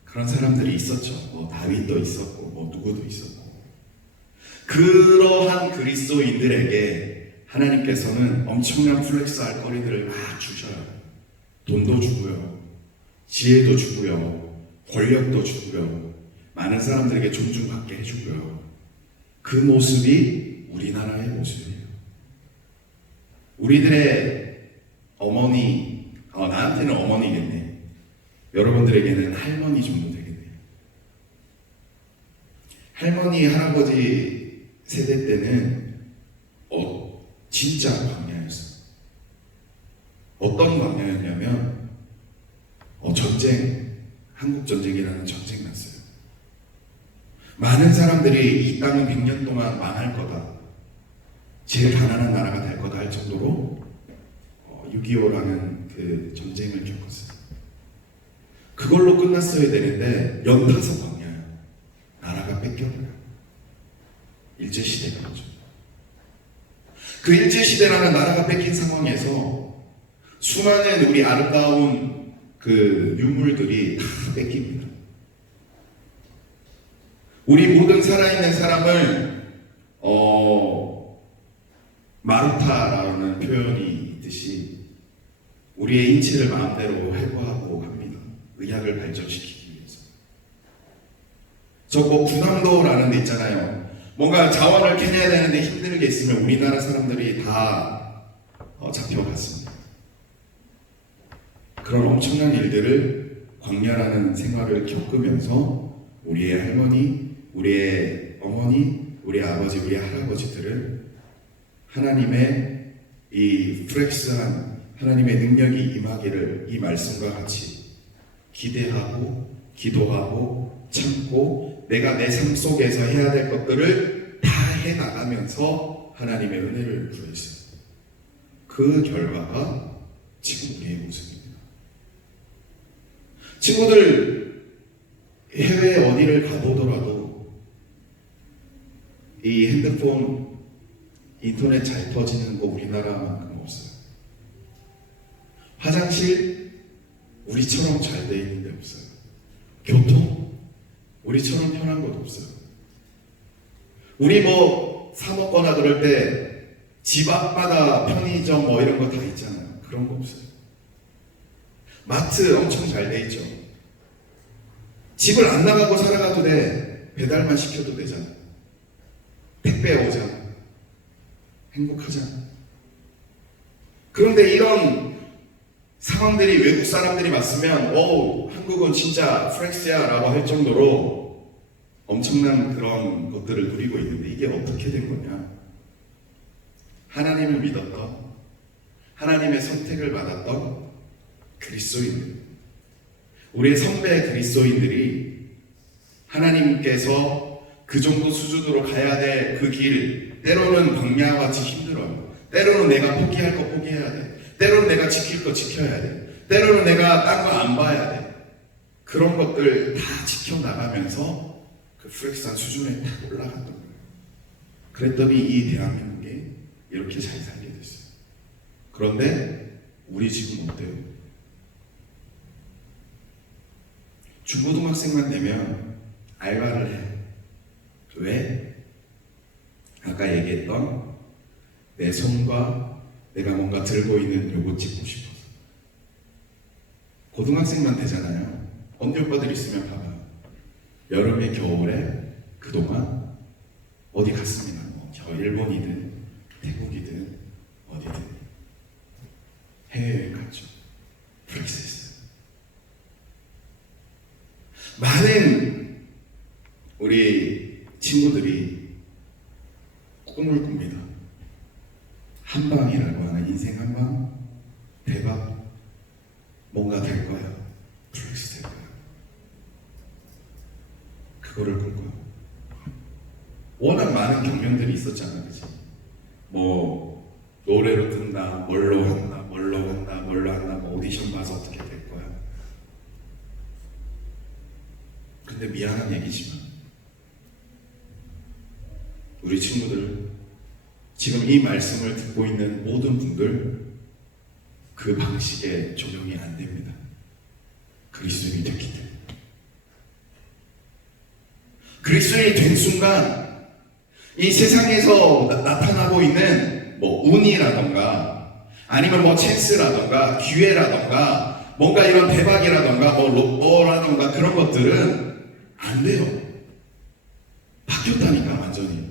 그런 사람들이 있었죠. 다윗도 있었고 누구도 있었고. 그러한 그리스도인들에게 하나님께서는 엄청난 플렉스할 거리들을 막 주셔요. 돈도 주고요, 지혜도 주고요, 권력도 주고요, 많은 사람들에게 존중받게 해주고요. 그 모습이 우리나라의 모습이에요. 우리들의 어머니, 나한테는 어머니겠네. 여러분들에게는 할머니 정도 되겠네. 할머니, 할아버지 세대 때는 진짜 광야였어. 어떤 광야였냐면 전쟁, 한국 전쟁이라는 전쟁 났어요. 많은 사람들이 이 땅은 100년 동안 망할 거다, 제일 가난한 나라가 될 거다 할 정도로 6.25라는 그 전쟁을 겪었어요. 그걸로 끝났어야 되는데 연타서 광야예요. 나라가 뺏겨버려요. 일제시대가 오죠. 그 일제시대라는 나라가 뺏긴 상황에서 수많은 우리 아름다운 그 유물들이 다 뺏깁니다. 우리 모든 살아있는 사람을 마루타라는 표현이 있듯이 우리의 인체를 마음대로 해고하고 합니다. 의학을 발전시키기 위해서. 저 뭐 군함도라는 데 있잖아요. 뭔가 자원을 캐내야 되는데 힘들게 있으면 우리나라 사람들이 다 잡혀갔습니다. 그런 엄청난 일들을 광야라는 생활을 겪으면서 우리의 할머니, 우리의 어머니, 우리 아버지, 우리 할아버지들은 하나님의 이 프렉스한 하나님의 능력이 임하기를 이 말씀과 같이 기대하고 기도하고 참고 내가 내 삶 속에서 해야 될 것들을 다 해나가면서 하나님의 은혜를 구했어요. 그 결과가 지금 우리의 모습입니다. 친구들, 해외 어디를 가보더라도 이 핸드폰, 인터넷 잘 터지는 거 우리나라만큼 없어요. 화장실 우리처럼 잘 돼 있는 데 없어요. 교통 우리처럼 편한 곳 없어요. 우리 뭐 사 먹거나 그럴 때 집 앞마다 편의점 뭐 이런 거 다 있잖아요. 그런 거 없어요. 마트 엄청 잘 돼 있죠. 집을 안 나가고 살아가도 돼. 배달만 시켜도 되잖아. 택배 오잖아. 행복하잖아. 그런데 이런 상황들이 외국 사람들이 봤으면 한국은 진짜 프렉스야 라고 할 정도로 엄청난 그런 것들을 누리고 있는데 이게 어떻게 된 거냐. 하나님을 믿었던, 하나님의 선택을 받았던 그리스도인들, 우리의 선배 그리스도인들이 하나님께서 그 정도 수준으로 가야 될 그 길, 때로는 광야와 같이 힘들어요. 때로는 내가 포기할 거 포기해야 돼. 때로는 내가 지킬 거 지켜야 돼. 때로는 내가 딴 거 안 봐야 돼. 그런 것들 다 지켜나가면서 그 프렉스한 수준에 딱 올라갔던 거예요. 그랬더니 이 대한민국이 이렇게 잘 살게 됐어요. 그런데 우리 지금 어때요? 중고등학생만 되면 알바를 해. 왜? 아까 얘기했던 내 손과 내가 뭔가 들고 있는 요거 찍고 싶어서. 고등학생만 되잖아요. 언니 오빠들 있으면 봐봐요. 여름에 겨울에 그동안 어디 갔습니다. 저 일본이든 태국이든 어디든 해외여행 갔죠. 프렉스했어요. 많은 우리 친구들이 꿈을 꿉니다. 한방이라고 하는 인생 한방, 대박, 뭔가 될 거야. 프렉스 될 거야. 그거를 꿈꿔요. 워낙 많은 경륜들이 있었잖아, 그치? 뭐 노래로 뜬다, 뭘로 한다, 뭐 오디션 봐서 어떻게 될 거야. 근데 미안한 얘기지만 우리 친구들, 지금 이 말씀을 듣고 있는 모든 분들 그 방식에 적용이 안 됩니다. 그리스도인이 됐기 때문에. 그리스도인이 된 순간 이 세상에서 나타나고 있는 뭐 운이라던가 아니면 뭐 찬스라던가 기회라던가 뭔가 이런 대박이라던가 뭐 로또라던가 그런 것들은 안 돼요. 바뀌었다니까 완전히.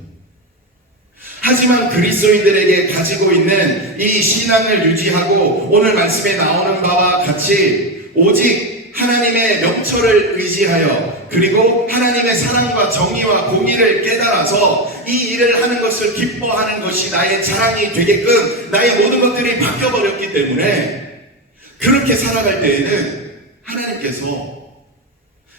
하지만 그리스도인들에게 가지고 있는 이 신앙을 유지하고 오늘 말씀에 나오는 바와 같이 오직 하나님의 명철을 의지하여 그리고 하나님의 사랑과 정의와 공의를 깨달아서 이 일을 하는 것을 기뻐하는 것이 나의 자랑이 되게끔 나의 모든 것들이 바뀌어버렸기 때문에 그렇게 살아갈 때에는 하나님께서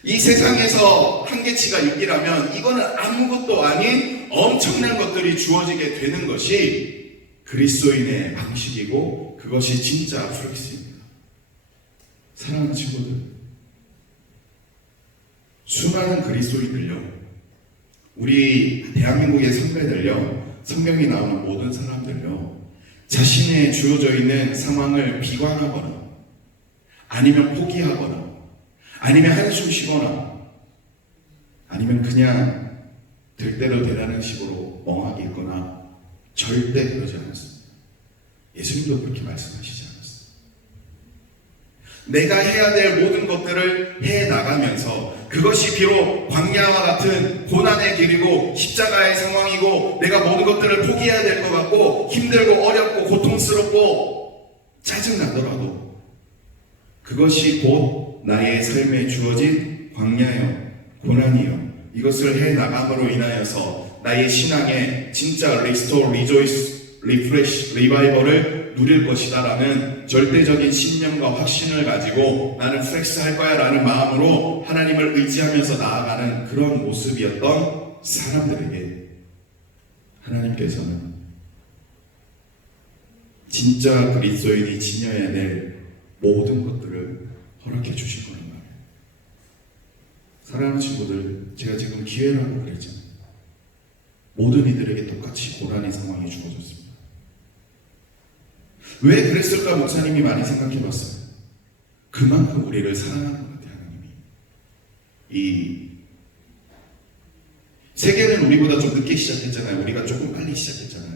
이 세상에서 한계치가 6이라면 이거는 아무것도 아닌 엄청난 것들이 주어지게 되는 것이 그리스도인의 방식이고 그것이 진짜 플렉스입니다. 사랑하는 친구들, 수많은 그리스도인들요, 우리 대한민국의 선배들요, 성경이 나오는 모든 사람들요, 자신의 주어져 있는 상황을 비관하거나 아니면 포기하거나 아니면 한숨 쉬거나 아니면 그냥 될 대로 되라는 식으로 멍하게 있거나 절대 그러지 않았습니다. 예수님도 그렇게 말씀하시지 않았어요. 내가 해야 될 모든 것들을 해나가면서 그것이 비록 광야와 같은 고난의 길이고 십자가의 상황이고 내가 모든 것들을 포기해야 될 것 같고 힘들고 어렵고 고통스럽고 짜증나더라도 그것이 곧 나의 삶에 주어진 광야요, 고난이요, 이것을 해나감으로 인하여서 나의 신앙에 진짜 리스토어, 리조이스, 리프레시, 리바이벌을 누릴 것이다 라는 절대적인 신념과 확신을 가지고 나는 플렉스 할 거야 라는 마음으로 하나님을 의지하면서 나아가는 그런 모습이었던 사람들에게 하나님께서는 진짜 그리스도인이 지녀야 될 모든 것들을 허락해 주신 거란 말이에요. 사랑하는 친구들, 제가 지금 기회라고 그랬잖아요. 모든 이들에게 똑같이 고난의 상황이 주어졌습니다. 왜 그랬을까 목사님이 많이 생각해 봤어요. 그만큼 우리를 사랑하는 것 같아요, 하나님이. 이 세계는 우리보다 좀 늦게 시작했잖아요. 우리가 조금 빨리 시작했잖아요.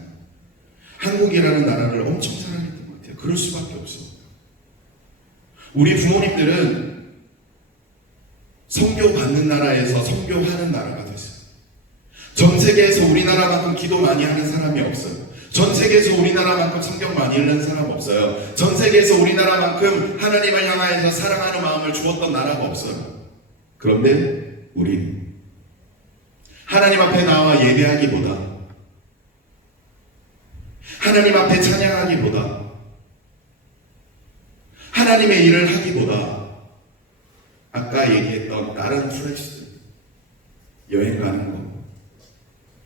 한국이라는 나라를 엄청 사랑했던 것 같아요. 그럴 수밖에 없어요. 우리 부모님들은 선교 받는 나라에서 선교하는 나라가 됐어요. 전 세계에서 우리나라만큼 기도 많이 하는 사람이 없어요. 전 세계에서 우리나라만큼 성경 많이 읽는 사람 없어요. 전 세계에서 우리나라만큼 하나님을 향하여서 사랑하는 마음을 주었던 나라가 없어요. 그런데 우리 하나님 앞에 나와 예배하기보다 하나님 앞에 찬양하기보다 하나님의 일을 하기보다 아까 얘기했던 다른 플렉스들, 여행 가는 거,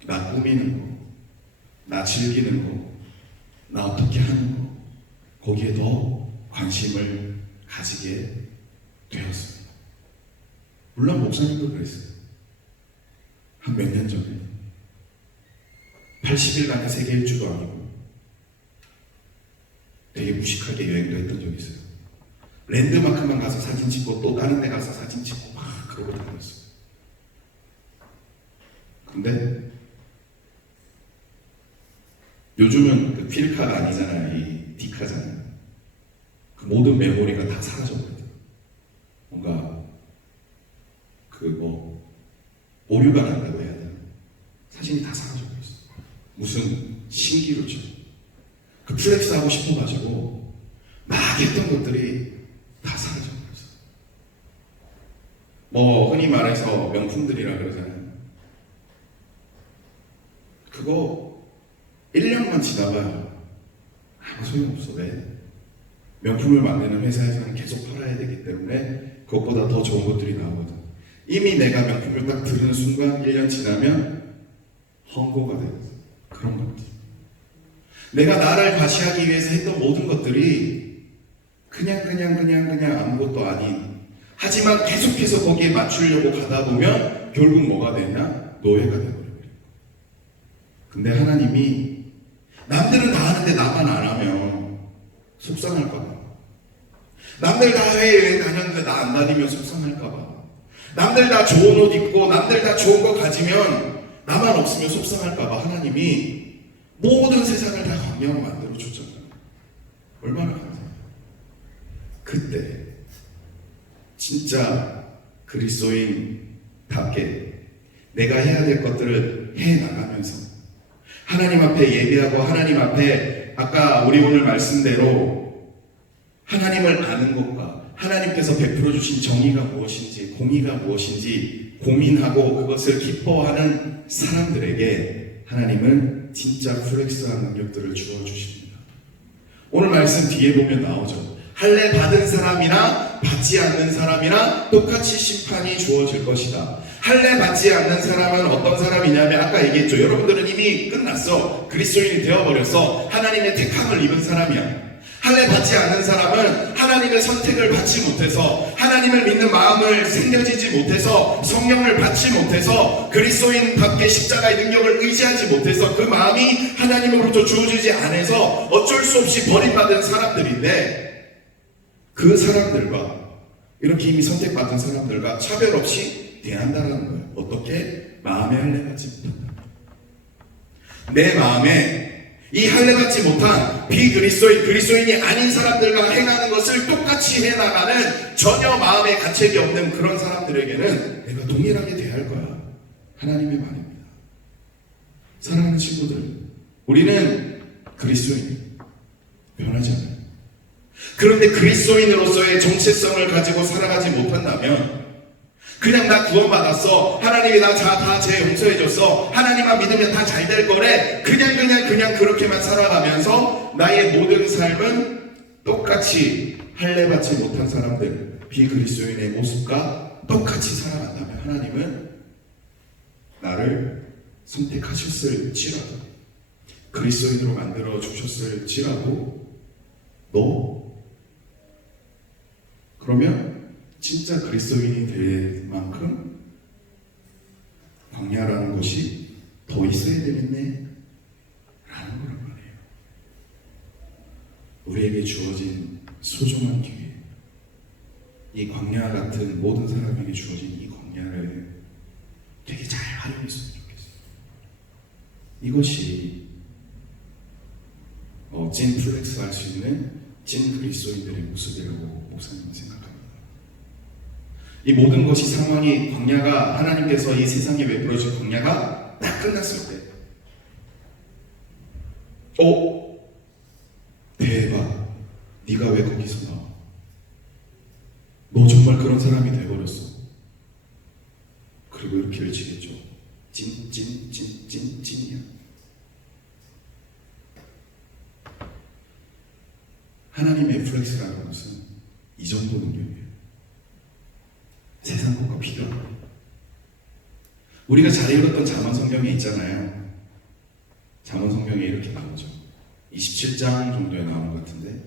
나 꾸미는 거, 나 즐기는 거, 나 어떻게 하는 거, 거기에 더 관심을 가지게 되었습니다. 물론 목사님도 그랬어요. 한 몇 년 전에 80일간의 세계 일주도 아니고 되게 무식하게 여행도 했던 적이 있어요. 랜드마크만 가서 사진 찍고 또 다른 데 가서 사진 찍고 막 그러고 다녔어요. 근데 요즘은 그 필카가 아니잖아요. 이 디카잖아요. 그 모든 메모리가 다 사라져버렸어요. 뭔가 오류가 난다고 해야 되나? 사진이 다 사라져버렸어요. 무슨 신기루죠. 그 플렉스 하고 싶어가지고 막 했던 것들이 다 사라져버렸어요. 흔히 말해서 명품들이라 그러잖아요. 그거 1년만 지나봐요. 아무 소용없어. 왜? 명품을 만드는 회사에서는 계속 팔아야 되기 때문에 그것보다 더 좋은 것들이 나오거든. 이미 내가 명품을 딱 들은 순간 1년 지나면 헝고가 되거든. 그런 것들. 내가 나를 과시하기 위해서 했던 모든 것들이 그냥 아무것도 아닌, 하지만 계속해서 거기에 맞추려고 가다 보면 결국 뭐가 되냐? 노예가 되버려요. 근데 하나님이 남들은 다 하는데 나만 안 하면 속상할까봐, 남들 다 해외여행 다녔는데 나 안 다니면 속상할까봐, 남들 다 좋은 옷 입고 남들 다 좋은 거 가지면 나만 없으면 속상할까봐 하나님이 모든 세상을 다 광야로 만들어 줬잖아요. 얼마나 감사해요. 그때 진짜 그리스도인답게 내가 해야 될 것들을 해나가면서 하나님 앞에 예배하고 하나님 앞에 아까 우리 오늘 말씀대로 하나님을 아는 것과 하나님께서 베풀어 주신 정의가 무엇인지, 공의가 무엇인지 고민하고 그것을 기뻐하는 사람들에게 하나님은 진짜 플렉스한 능력들을 주어 주십니다. 오늘 말씀 뒤에 보면 나오죠. 할례 받은 사람이나 받지 않는 사람이나 똑같이 심판이 주어질 것이다. 할례 받지 않는 사람은 어떤 사람이냐면 아까 얘기했죠. 여러분들은 이미 끝났어. 그리스도인이 되어버렸어. 하나님의 택함을 입은 사람이야. 할례 받지 않는 사람은 하나님의 선택을 받지 못해서, 하나님을 믿는 마음을 생겨지지 못해서, 성령을 받지 못해서, 그리스도인답게 십자가의 능력을 의지하지 못해서, 그 마음이 하나님으로부터 주어지지 않아서 어쩔 수 없이 버림받은 사람들인데, 그 사람들과 이렇게 이미 선택받은 사람들과 차별 없이 대한다는 거예요. 어떻게? 마음에 할례 받지 못한다. 내 마음에 이 할례받지 못한 비그리스도인, 그리스도인이 아닌 사람들과 행하는 것을 똑같이 해나가는 전혀 마음에 가책이 없는 그런 사람들에게는 내가 동일하게 대할 거야. 하나님의 말입니다. 사랑하는 친구들, 우리는 그리스도인, 변하지 않아요. 그런데 그리스도인으로서의 정체성을 가지고 살아가지 못한다면, 그냥 나 구원받았어, 하나님이 나 다 죄 용서해줬어, 하나님만 믿으면 다 잘 될 거래, 그냥 그렇게만 살아가면서 나의 모든 삶은 똑같이 할례받지 못한 사람들, 비그리스도인의 모습과 똑같이 살아간다면 하나님은 나를 선택하셨을지라도, 그리스도인으로 만들어 주셨을지라도, 그러면 진짜 그리스도인이 될 만큼 광야라는 것이 더 있어야 되겠네 라는 거란 말이에요. 우리에게 주어진 소중한 기회, 이 광야 같은, 모든 사람에게 주어진 이 광야를 되게 잘 활용했으면 좋겠어요. 이것이 찐 플렉스 할 수 있는 찐 그리스도인들의 모습이라고 목사님은 생각합니다. 이 모든 것이, 상황이, 광야가, 하나님께서 이 세상에 베풀어준 광야가 딱 끝났을 때, 대박, 네가 왜 거기서 나와? 너 정말 그런 사람이 돼버렸어. 그리고 이렇게 외치겠죠. 찐이야. 하나님의 플렉스라는 것은 이 정도 능력이에요. 세상 것과 비교하고. 우리가 잘 읽었던 잠언 성경에 있잖아요. 잠언 성경에 이렇게 나오죠. 27장 정도에 나오는 것 같은데,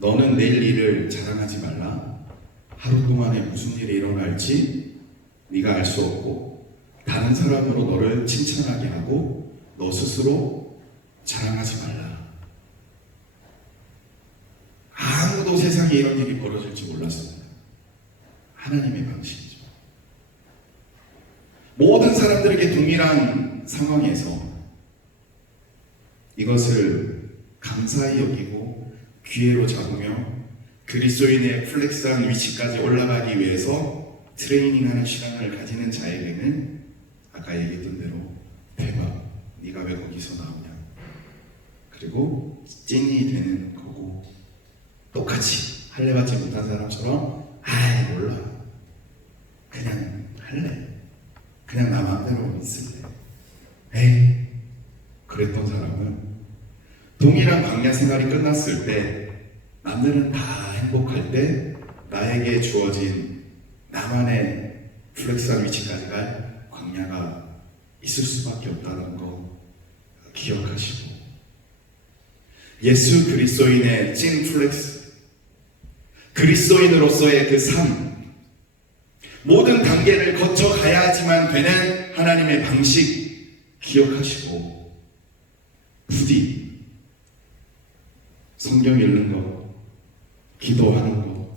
너는 내일 일을 자랑하지 말라. 하루 동안에 무슨 일이 일어날지 네가 알 수 없고, 다른 사람으로 너를 칭찬하게 하고 너 스스로 자랑하지 말라. 아무도 세상에 이런 일이 벌어질지 몰랐습니다. 하나님의 방식이죠. 모든 사람들에게 동일한 상황에서 이것을 감사히 여기고 기회로 잡으며 그리스도인의 플렉스한 위치까지 올라가기 위해서 트레이닝하는 시간을 가지는 자에게는 아까 얘기했던 대로 대박, 네가 왜 거기서 나오냐, 그리고 찐이 되는 거고, 똑같이 할례받지 못한 사람처럼 몰라, 그냥 할래, 그냥 나 마음대로 있을래, 그랬던 사람은 동일한 광야 생활이 끝났을 때, 남들은 다 행복할 때 나에게 주어진 나만의 플렉스한 위치까지 갈 광야가 있을 수밖에 없다는 거 기억하시고, 예수 그리스도인의 찐 플렉스, 그리스도인으로서의 그 삶, 모든 단계를 거쳐 가야지만 되는 하나님의 방식 기억하시고, 부디 성경 읽는 것, 기도하는 것,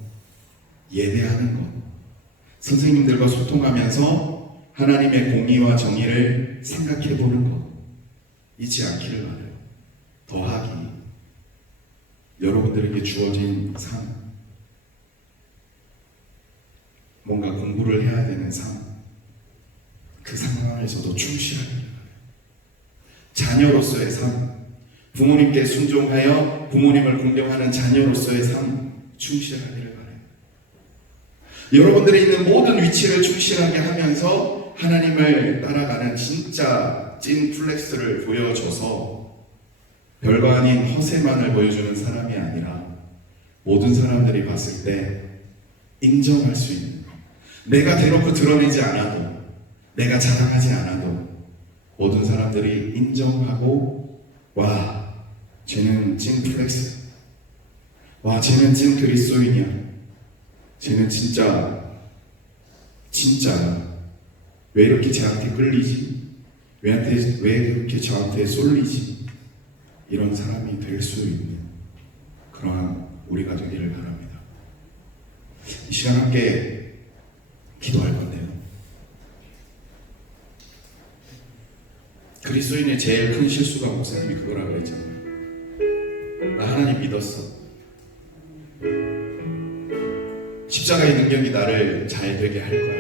예배하는 것, 선생님들과 소통하면서 하나님의 공의와 정의를 생각해 보는 것 잊지 않기를 바라요. 더하기, 여러분들에게 주어진 삶, 뭔가 공부를 해야 되는 삶, 그 상황에서도 충실하기를 바라요. 자녀로서의 삶, 부모님께 순종하여 부모님을 공경하는 자녀로서의 삶, 충실하기를 바라요. 여러분들이 있는 모든 위치를 충실하게 하면서 하나님을 따라가는 진짜 찐 플렉스를 보여줘서 별거 아닌 허세만을 보여주는 사람이 아니라 모든 사람들이 봤을 때 인정할 수 있는, 내가 대놓고 드러내지 않아도, 내가 자랑하지 않아도 모든 사람들이 인정하고, 와, 쟤는 찐 플렉스, 와, 쟤는 찐 그리스도인이야, 쟤는 진짜 왜 이렇게 쟤한테 끌리지? 왜 그렇게 저한테 쏠리지? 이런 사람이 될 수 있는 그러한 우리가 되기를 바랍니다. 이 시간 함께 기도할 건데요. 그리스도인의 제일 큰 실수가 목사님이 그거라고 그랬잖아요. 나 하나님 믿었어. 십자가의 능력이 나를 잘 되게 할 거야.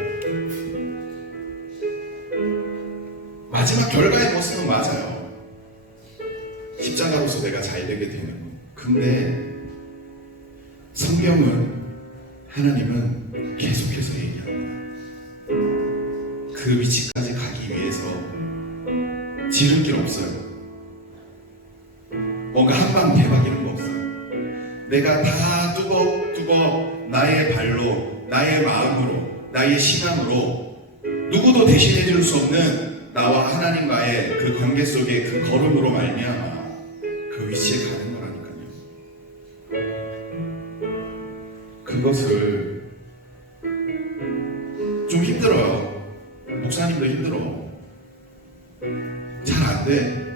마지막 결과의 모습은 맞아요. 십자가로서 내가 잘 되게 되는 거. 근데 성경은, 하나님은 계속해서 얘기합니다. 그 위치까지 가기 위해서 지름길 없어요. 뭔가 한방 대박 이런 거 없어요. 내가 다 뚜벅뚜벅 나의 발로, 나의 마음으로, 나의 신앙으로 누구도 대신해 줄 수 없는 나와 하나님과의 그 관계 속에 그 걸음으로 말미암아 그 위치에 가는 거라니까요. 그것을 좀 힘들어요. 목사님도 힘들어. 잘 안 돼.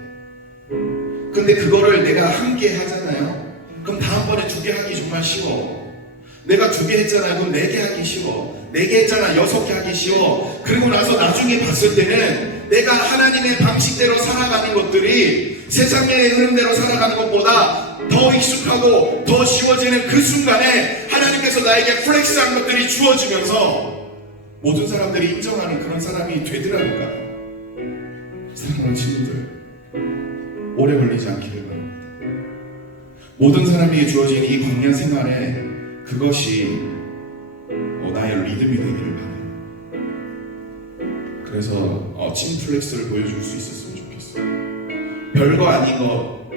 근데 그거를 내가 한 개 하잖아요. 그럼 다음번에 2개 하기 정말 쉬워. 내가 2개 했잖아. 그럼 4개 하기 쉬워. 4개 했잖아. 6개 하기 쉬워. 그리고 나서 나중에 봤을 때는 내가 하나님의 방식대로 살아가는 것들이 세상의 흐름대로 살아가는 것보다 더 익숙하고 더 쉬워지는 그 순간에 하나님께서 나에게 플렉스한 것들이 주어지면서 모든 사람들이 인정하는 그런 사람이 되더라니까요. 사랑하는 친구들, 오래 걸리지 않기를 바랍니다. 모든 사람에게 주어진 이 광야 생활에 그것이 나의 리듬이 되기를 바랍니다. 그래서 찐 플렉스를 보여줄 수 있었으면 좋겠어요. 별거 아닌 것,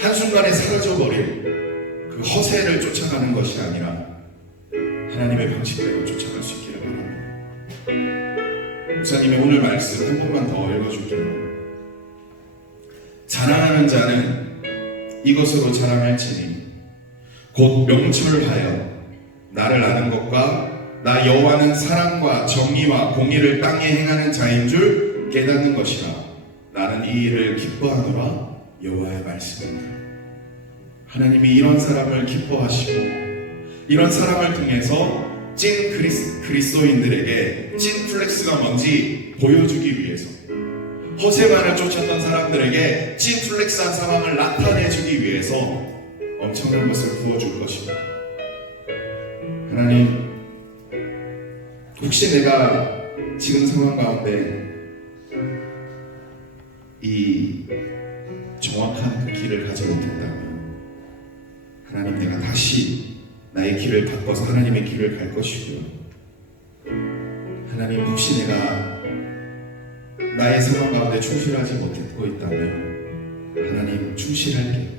한순간에 사라져버릴 그 허세를 쫓아가는 것이 아니라 하나님의 방식대로 쫓아갈 수 있기를 바랍니다. 목사님의 오늘 말씀 한 번만 더 읽어줄게요. 자랑하는 자는 이것으로 자랑할지니 곧 명철하여 나를 아는 것과 나 여호와는 사랑과 정의와 공의를 땅에 행하는 자인 줄 깨닫는 것이라. 나는 이 일을 기뻐하노라. 여호와의 말씀입니다. 하나님이 이런 사람을 기뻐하시고 이런 사람을 통해서 찐 그리스도인들에게 찐 플렉스가 뭔지 보여주기 위해서, 허세만을 쫓았던 사람들에게 찐 플렉스한 상황을 나타내주기 위해서 엄청난 것을 부어줄 것입니다. 하나님, 혹시 내가 지금 상황 가운데 이 정확한 그 길을 가지 못했다면 하나님, 내가 다시 나의 길을 바꿔서 하나님의 길을 갈 것이고요. 하나님, 혹시 내가 나의 상황 가운데 충실하지 못하고 있다면 하나님, 충실할게요.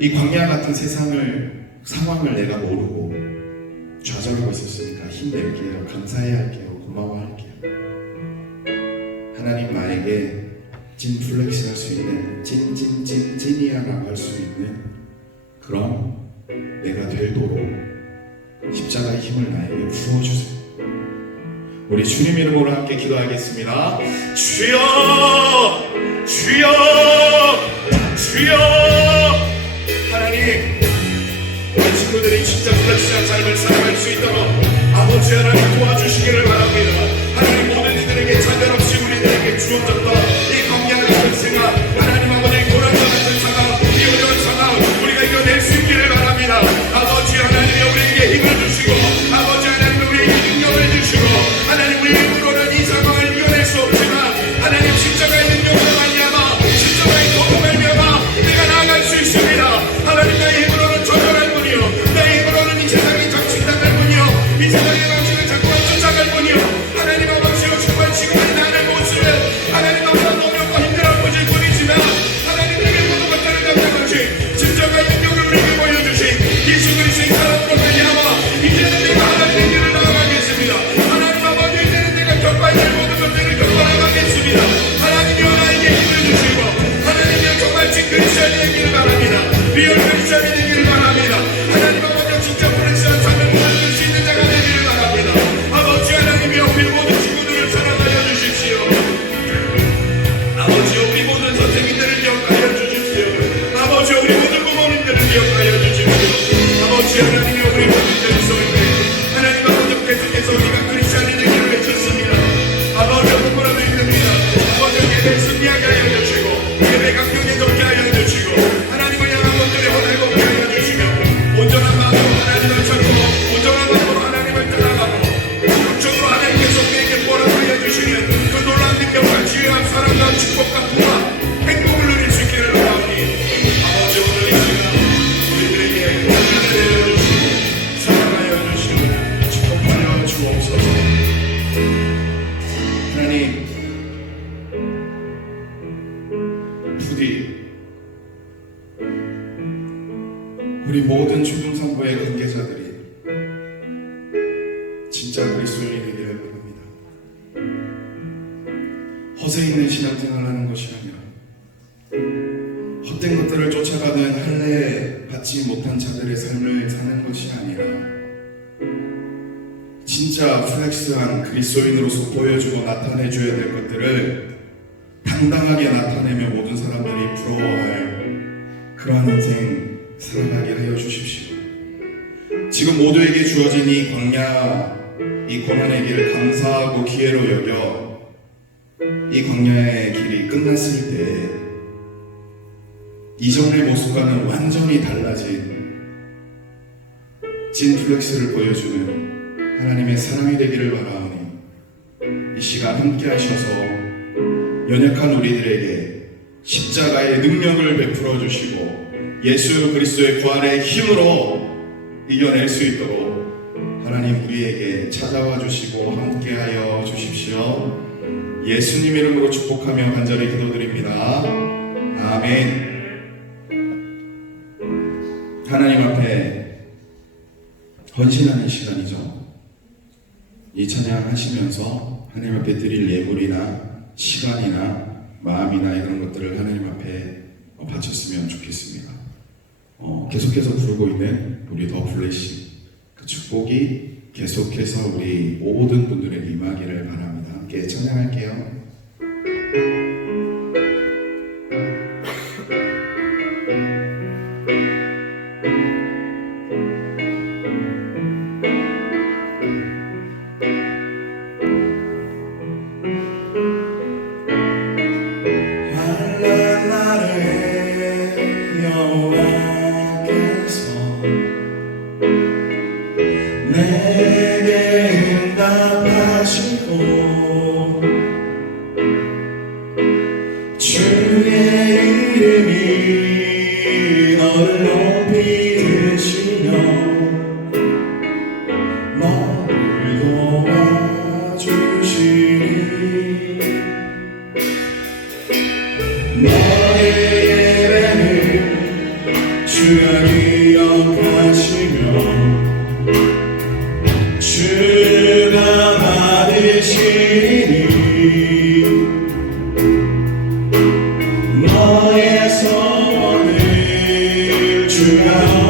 이 광야 같은 상황을 내가 모르고 좌절하고 있었으니까 힘낼게요. 감사해야 할게요. 고마워할게요. 하나님, 나에게 찐 플렉스 할 수 있는 찐이야라고 할 수 있는 그런 내가 되도록 십자가의 힘을 나에게 부어주세요. 우리 주님 이름으로 함께 기도하겠습니다. 주여, 주여, 주여. 하나님, 우리 친구들이 진짜 플렉스한 삶을 살아갈 수 있도록 아버지 하나님 도와주시기를 바랍니다. 하나님, 모든 이들에게 차별 없이 우리들에게 주어졌던 이 광야 같은 생각, 하나님 아버지 고난과 같은 상황, 이 어려운 상황 우리가 이겨낼 수 있기를 바랍니다. 아버지 하나님이 우리에게 힘을 주시고, 아버지 하나님이 우리에게 능력을 주시고, 하나님, 우리 힘으로는 이 상황을 이겨낼 수 없지만 하나님 십자가의 능력으로 말미암아, 십자가의 도움을 말미암아 내가 나아갈 수 있습니다. 하나님, 나의 힘으로는 조절할 뿐이요, 나의 힘으로는 이 세상에 장식당할 뿐이요, 이 세상의 방식을 자꾸만 쫓아갈 뿐이요. 하나님 아버지여, 정말 지금의 나의 모습을 하나님 아버지 축복과 평화, 행복을 누릴 수 있기를 바라오니 아버지 오늘 이 시간 우리들에게 은혜를 주시고 사랑하여 주시고 축복하여 주옵소서. 하나님, 부디 우리 모든 죽음선포의 관계자들이 진짜 그리스도인이 되기를 바랍니다. 허세 있는 신앙생활을 하는 것이 아니라 헛된 것들을 쫓아가는 할례 받지 못한 자들의 삶을 사는 것이 아니라 진짜 플렉스한 그리스도인으로서 보여주고 나타내줘야 될 것들을 당당하게 나타내며 모든 사람들이 부러워할 그러한 인생 살아가게 하여 주십시오. 지금 모두에게 주어진 이 광야, 이 고난의 길을 감사하고 기회로 여겨 이 광야의 길이 끝났을 때 이전의 모습과는 완전히 달라진 찐 플렉스를 보여주는 하나님의 사랑이 되기를 바라오니 이 시간 함께 하셔서 연약한 우리들에게 십자가의 능력을 베풀어 주시고 예수 그리스도의 부활의 힘으로 이겨낼 수 있도록 하나님 우리에게 찾아와 주시고 함께하여 주십시오. 예수님 이름으로 축복하며 간절히 기도드립니다. 아멘. 하나님 앞에 헌신하는 시간이죠. 이 찬양 하시면서 하나님 앞에 드릴 예물이나 시간이나 마음이나 이런 것들을 하나님 앞에 바쳤으면 좋겠습니다. 계속해서 부르고 있는 우리 더 플래시 그 축복이 계속해서 우리 모든 분들에게 임하기를 바랍니다. 함께 찬양할게요. 내게 응답하시고 주의 이름이 너를 높이 드시며 너를 도와주시니 너의 예배를 주가 기억하시며 주가 받으시니 너의 소원을 주가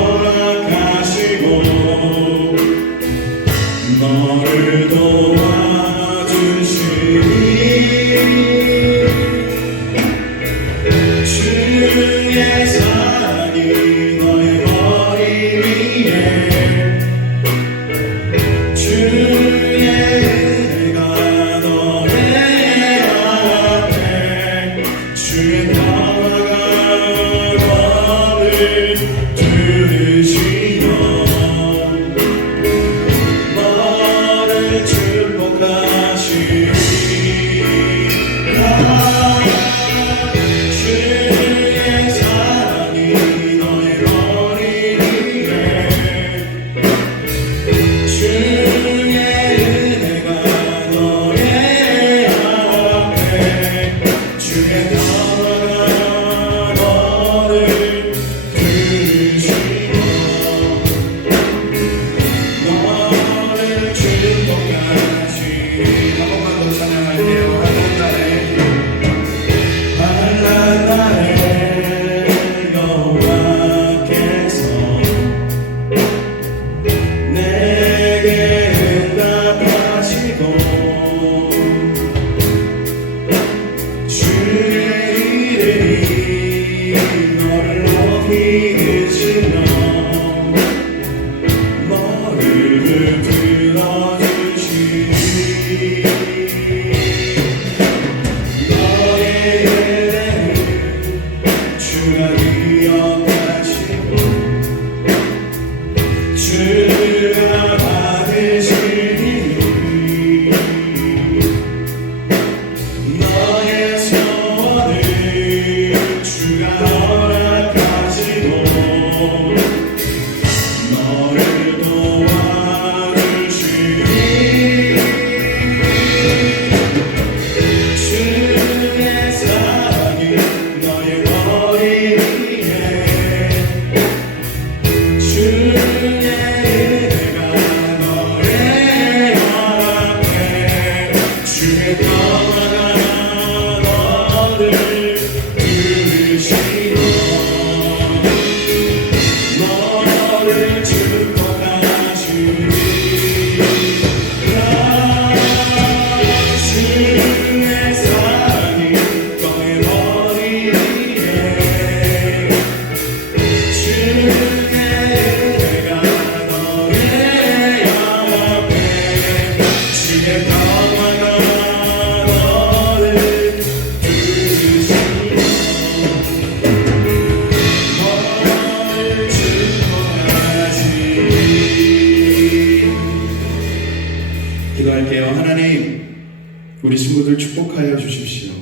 축복하여 주십시오.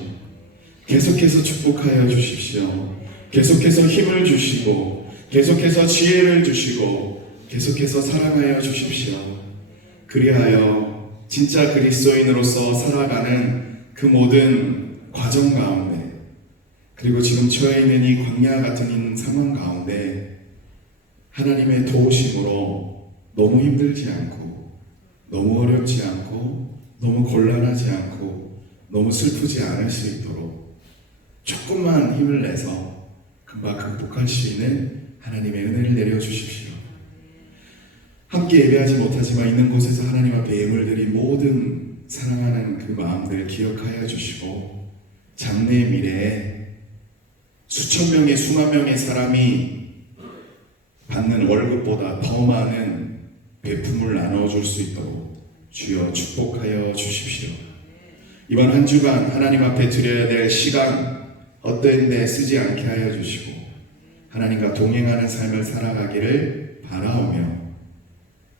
계속해서 축복하여 주십시오. 계속해서 힘을 주시고 계속해서 지혜를 주시고 계속해서 사랑하여 주십시오. 그리하여 진짜 그리스도인으로서 살아가는 그 모든 과정 가운데 그리고 지금 처해 있는 이 광야 같은 상황 가운데 하나님의 도우심으로 너무 힘들지 않고 너무 어렵지 않고 너무 곤란하지 않고 너무 슬프지 않을 수 있도록 조금만 힘을 내서 금방 극복할 수 있는 하나님의 은혜를 내려주십시오. 함께 예배하지 못하지만 있는 곳에서 하나님 앞에 예물 드린 모든 사랑하는 그 마음들 기억하여 주시고 장래 미래에 수천 명의 수만 명의 사람이 받는 월급보다 더 많은 베품을 나눠줄 수 있도록 주여 축복하여 주십시오. 이번 한 주간 하나님 앞에 드려야 될 시간 헛된 데 쓰지 않게 하여 주시고 하나님과 동행하는 삶을 살아가기를 바라오며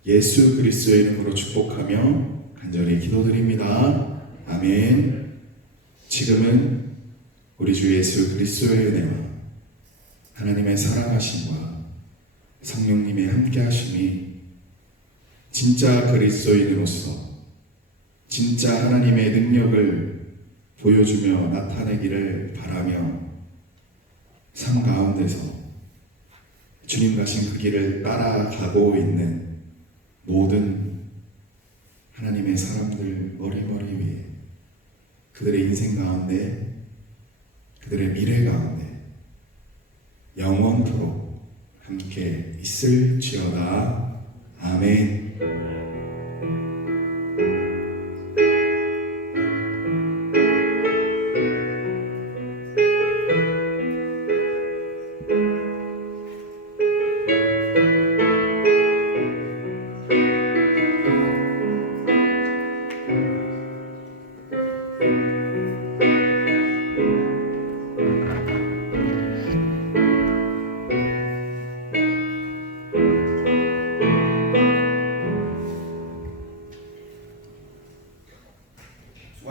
예수 그리스도의 이름으로 축복하며 간절히 기도드립니다. 아멘. 지금은 우리 주 예수 그리스도의 은혜와 하나님의 사랑하심과 성령님의 함께하심이 진짜 그리스도인으로서 진짜 하나님의 능력을 보여주며 나타내기를 바라며 삶 가운데서 주님 가신 그 길을 따라가고 있는 모든 하나님의 사람들 머리머리 위에 그들의 인생 가운데 그들의 미래 가운데 영원토록 함께 있을지어다. 아멘.